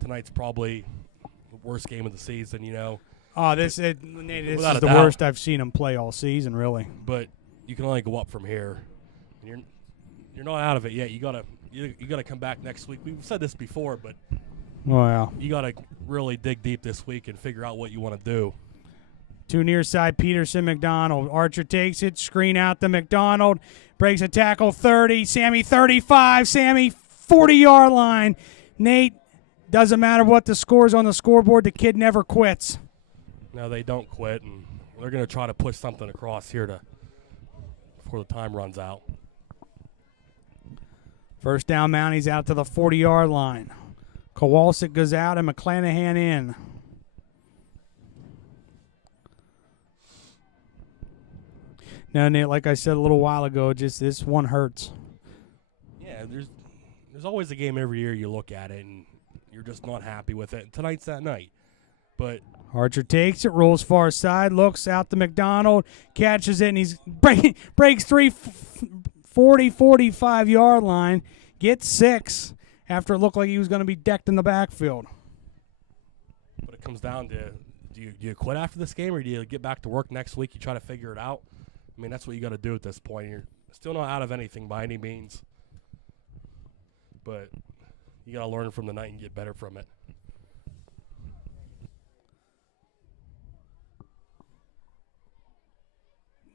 tonight's probably the worst game of the season, you know. Oh, this is Without a the doubt. worst I've seen him play all season, really. But you can only go up from here. And you're not out of it yet. You gotta come back next week. We've said this before, but Wow. you gotta really dig deep this week and figure out what you want to do. To near side, Peterson, McDonald. Archer takes it, screen out to McDonald. Breaks a tackle, 30. Sammy, 35. Sammy, 40-yard line. Nate, doesn't matter what the score's on the scoreboard, the kid never quits. No, they don't quit, and they're going to try to push something across here before the time runs out. First down, Mounties out to the 40-yard line. Kowalczyk goes out and McClanahan in. Now, Nate, like I said a little while ago, just this one hurts. Yeah, there's always a game every year you look at it, and you're just not happy with it. Tonight's that night. But Archer takes it, rolls far side, looks out to McDonald, catches it, and he's breaks 45-yard line, gets 6 after it looked like he was going to be decked in the backfield. But it comes down to, do you quit after this game, or do you get back to work next week? You try to figure it out. I mean, that's what you got to do at this point. You're still not out of anything by any means, but you got to learn from the night and get better from it.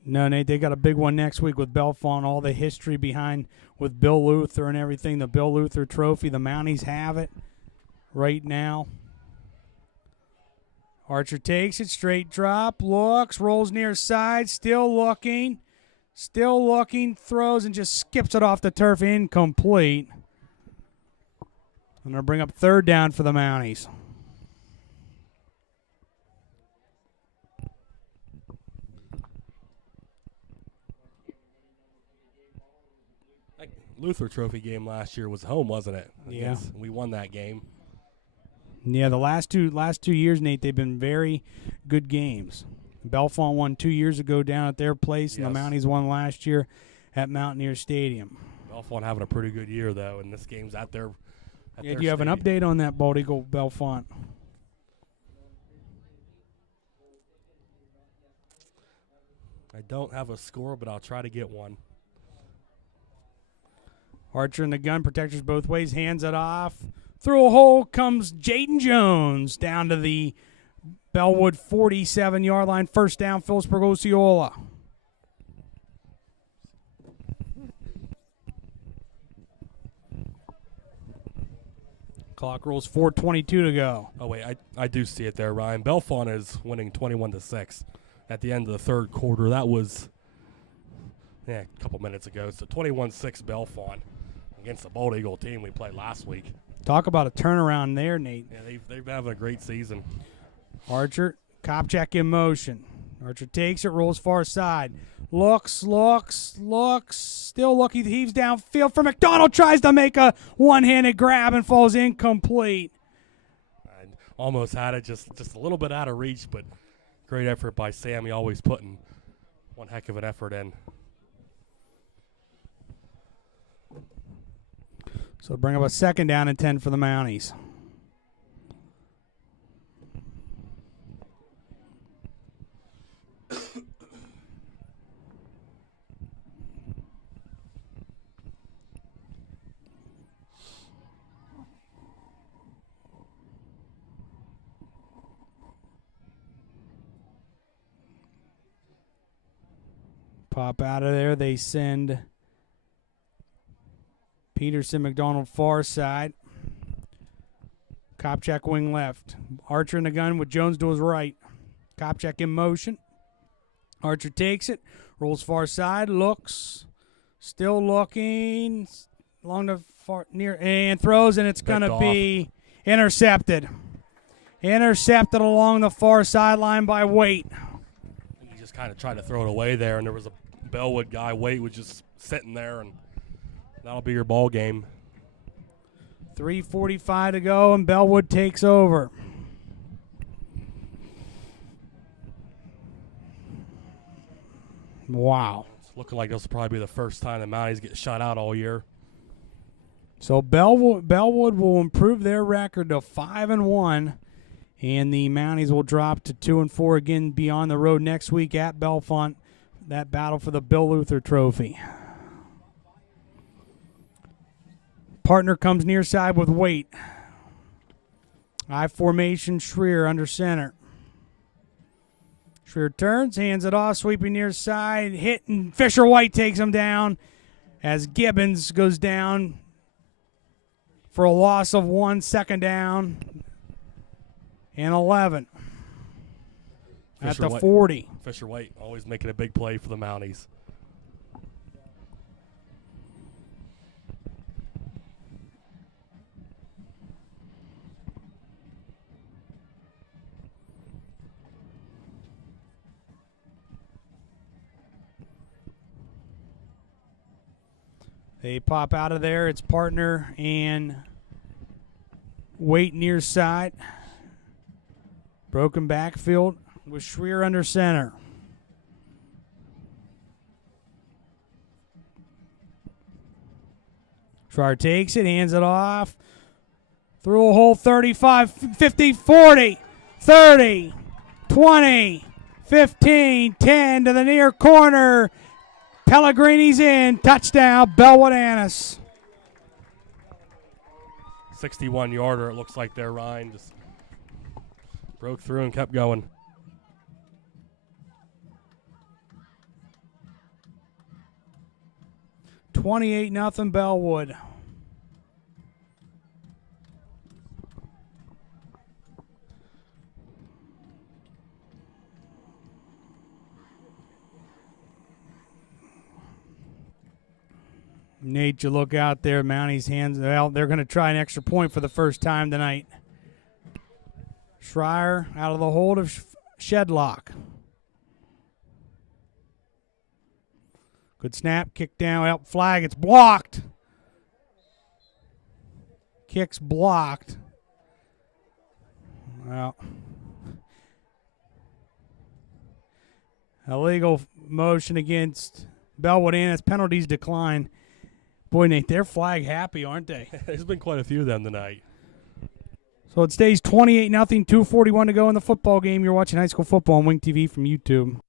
No, Nate, they got a big one next week with Bellefonte, all the history behind with Bill Luther and everything, the Bill Luther trophy. The Mounties have it right now. Archer takes it, straight drop, looks, rolls near side, still looking, throws and just skips it off the turf, incomplete. I'm going to bring up third down for the Mounties. Luther Trophy game last year was home, wasn't it? Yeah. We won that game. Yeah, the last two years, Nate, they've been very good games. Bellefonte won 2 years ago down at their place, and the Yes. Mounties won last year at Mountaineer Stadium. Bellefonte having a pretty good year, though, and this game's at their Do you have an update on that, Bald Eagle Bellefonte? I don't have a score, but I'll try to get one. Archer in the gun, protectors both ways, hands it off. Through a hole comes Jaden Jones down to the Bellwood 47-yard line. First down, Phillipsburg-Osceola. Clock rolls, 4:22 to go. Oh, wait, I do see it there, Ryan. Bellefonte is winning 21-6 at the end of the third quarter. That was a couple minutes ago. So 21-6 Bellefonte against the Bald Eagle team we played last week. Talk about a turnaround there, Nate. Yeah, they've been having a great season. Archer, Kopchak in motion. Archer takes it, rolls far side. Looks, still looking, heaves downfield for McDonald, tries to make a one-handed grab and falls incomplete. I almost had it just a little bit out of reach, but great effort by Sammy, always putting one heck of an effort in. So bring up a second down and 10 for the Mounties. Pop out of there. They send Peterson, McDonald far side. Kopchak wing left. Archer in the gun with Jones to his right. Kopchak in motion. Archer takes it. Rolls far side. Looks. Still looking. Along the far near. And throws, and it's going to be intercepted. Intercepted along the far sideline by Waite. He just kind of tried to throw it away there, and there was a Bellwood guy. Waite was just sitting there, and that'll be your ball game. 3:45 to go, and Bellwood takes over. Wow. It's looking like this will probably be the first time the Mounties get shut out all year. So Bellwood will improve their record to 5-1, and the Mounties will drop to 2-4 again, be on the road next week at Bellefonte. That battle for the Bill Luther Trophy. Partner comes near side with Waite. I formation, Schreer under center. Schreer turns, hands it off, sweeping near side, hit, and Fisher White takes him down as Gibbons goes down for a loss of 1, second down and 11 at the 40. Fisher White always making a big play for the Mounties. They pop out of there. It's partner and Waite near side. Broken backfield with Schreer under center. Schreier takes it, hands it off. Through a hole 35, 50, 40, 30, 20, 15, 10 to the near corner. Pellegrini's in. Touchdown, BELLWOOD-ANTIS. 61-yarder, it looks like there, Ryan. Just broke through and kept going. $28-0 Bellwood. Nate, you look out there. Mounties hands out. They're going to try an extra point for the first time tonight. Schreier out of the hold of Shedlock. Good snap, kick down, out flag. It's blocked. Kick's blocked. Well, illegal motion against BELLWOOD-ANTIS. Penalties decline. Boy, Nate, they're flag happy, aren't they? There's been quite a few of them tonight. So it stays 28-0, 2:41 to go in the football game. You're watching high school football on Wing TV from YouTube.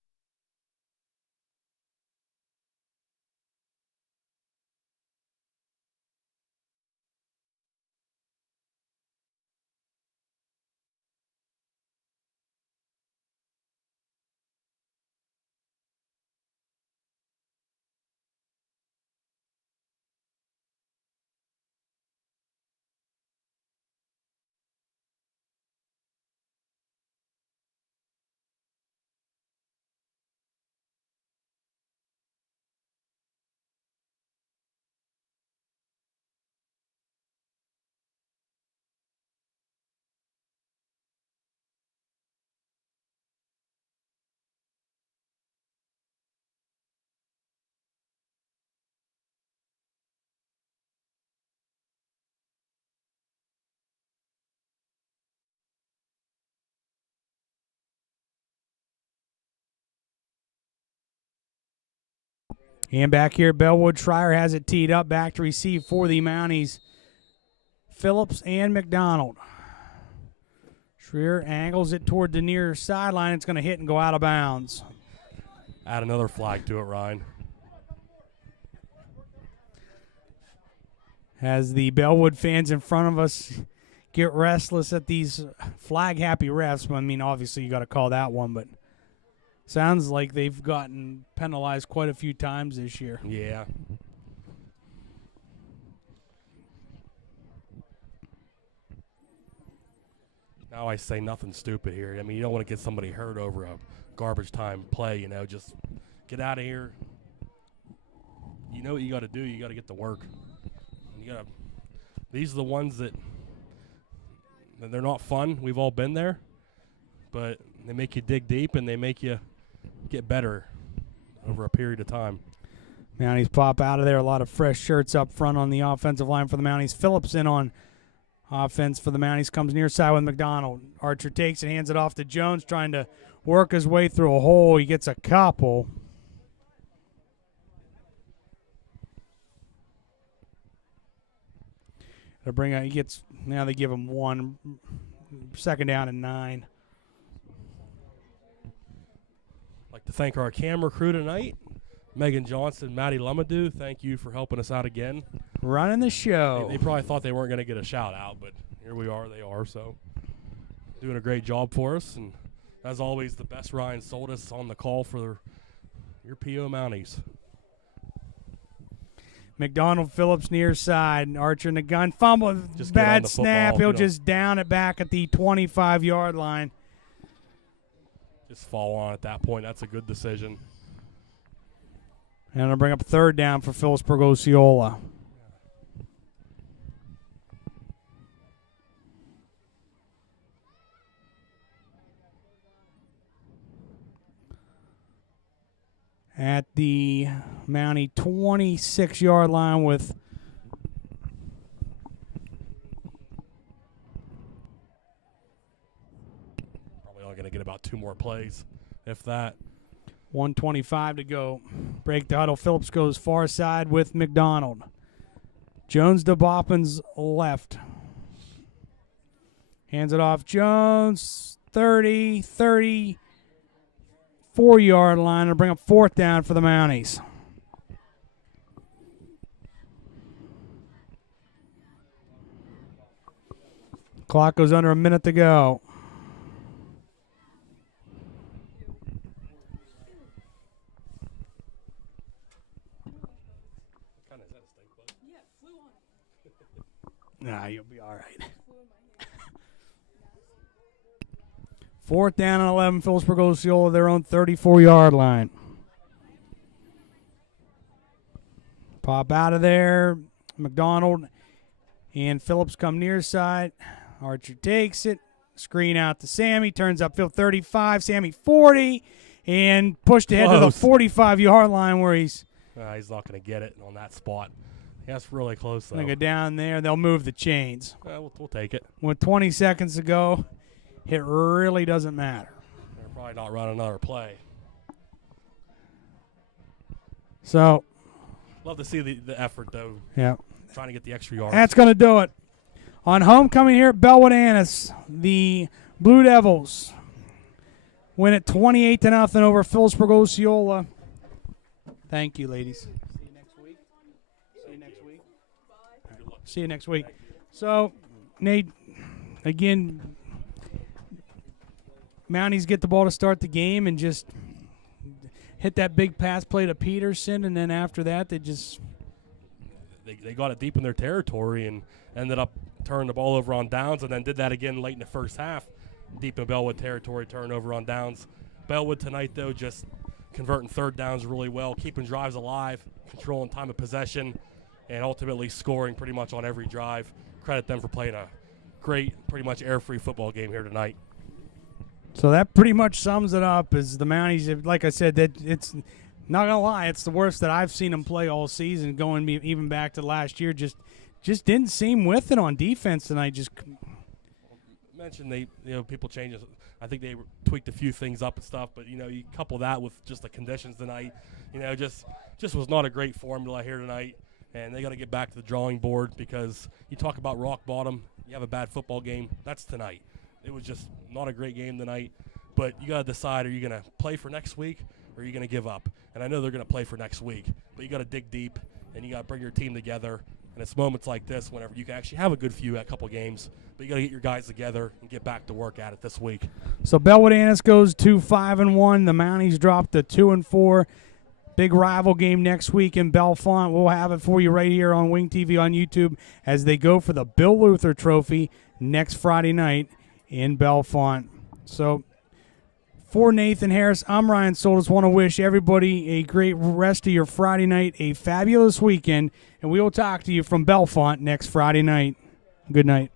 And back here, Bellwood. Schreier has it teed up, back to receive for the Mounties. Phillips and McDonald. Schreier angles it toward the near sideline. It's going to hit and go out of bounds. Add another flag to it, Ryan. As the Bellwood fans in front of us get restless at these flag-happy refs. I mean, obviously you got to call that one, but sounds like they've gotten penalized quite a few times this year. Yeah. Now I say nothing stupid here. I mean, you don't want to get somebody hurt over a garbage time play, you know. Just get out of here. You know what you got to do. You got to get to work. You got to. These are the ones that they're not fun. We've all been there, but they make you dig deep and they make you get better over a period of time. Mounties pop out of there. A lot of fresh shirts up front on the offensive line for the Mounties. Phillips in on offense for the Mounties. Comes near side with McDonald. Archer takes it, hands it off to Jones, trying to work his way through a hole. He gets a couple. To bring out, he gets now. They give him 1, 2nd down and 9. I'd like to thank our camera crew tonight, Megan Johnson, Maddie Lumadou. Thank you for helping us out again. Running the show. They probably thought they weren't going to get a shout out, but here we are. They are, so doing a great job for us. And as always, the best Ryan Soldis on the call for your PO Mounties. McDonald Phillips near side. Archer in the gun. Fumble. Just get on bad the snap. football, He'll just down it back at the 25-yard line. Just fall on at that point. That's a good decision. And I'll bring up 3rd down for Phillipsburg-Osceola. At the Mountie 26-yard line with Probably only going to get about 2 more plays, if that. 1:25 to go. Break the huddle. Phillips goes far side with McDonald. Jones to Boppin's left. Hands it off. Jones, 30, 34-yard line to bring up 4th down for the Mounties. Clock goes under a minute to go. Nah, you'll be all right. 4th down and 11. Phillipsburg-Osceola, their own 34-yard line. Pop out of there. McDonald and Phillips come near side. Archer takes it. Screen out to Sammy. Turns upfield 35. Sammy 40. And pushed ahead to the 45-yard line where he's He's not going to get it on that spot. That's really close, though. going to go down there. They'll move the chains. We'll take it. With 20 seconds to go, it really doesn't matter. They're probably not running another play. So, Love to see the effort, though. yeah. Trying to get the extra yards. That's going to do it. On homecoming here at BELLWOOD-ANTIS, the Blue Devils win it 28-0 over Phillipsburg-Osceola. Thank you, ladies. See you next week. See you next week. See you next week. So, Nate, again, Mounties get the ball to start the game and just hit that big pass play to Peterson, and then after that, they just they got it deep in their territory and ended up turning the ball over on downs, and then did that again late in the first half, deep in Bellwood territory, turnover on downs. Bellwood tonight, though, just converting 3rd downs really well, keeping drives alive, controlling time of possession, and ultimately scoring pretty much on every drive. Credit them for playing a great, pretty much air-free football game here tonight. So that pretty much sums it up. Is the Mounties, like I said, that it's not gonna lie, it's the worst that I've seen them play all season. Going even back to last year, just didn't seem with it on defense tonight. Just mentioned people changing. I think they tweaked a few things up and stuff, but you couple that with just the conditions tonight. Just was not a great formula here tonight, and they got to get back to the drawing board because you talk about rock bottom. You have a bad football game. That's tonight. It was just not a great game tonight, but you got to decide: are you going to play for next week, or are you going to give up? And I know they're going to play for next week, but you got to dig deep and you got to bring your team together. And it's moments like this whenever you can actually have a good few, a couple games, but you got to get your guys together and get back to work at it this week. so BELLWOOD-ANTIS goes to 5-1. The Mounties drop to 2-4. Big rival game next week in Bellefonte. We'll have it for you right here on Wing TV on YouTube as they go for the Bill Luther Trophy next Friday night in Bellefonte. So for Nathan Harris, I'm Ryan Soldis. Want to wish everybody a great rest of your Friday night, a fabulous weekend, and we will talk to you from Bellefonte next Friday night. Good night.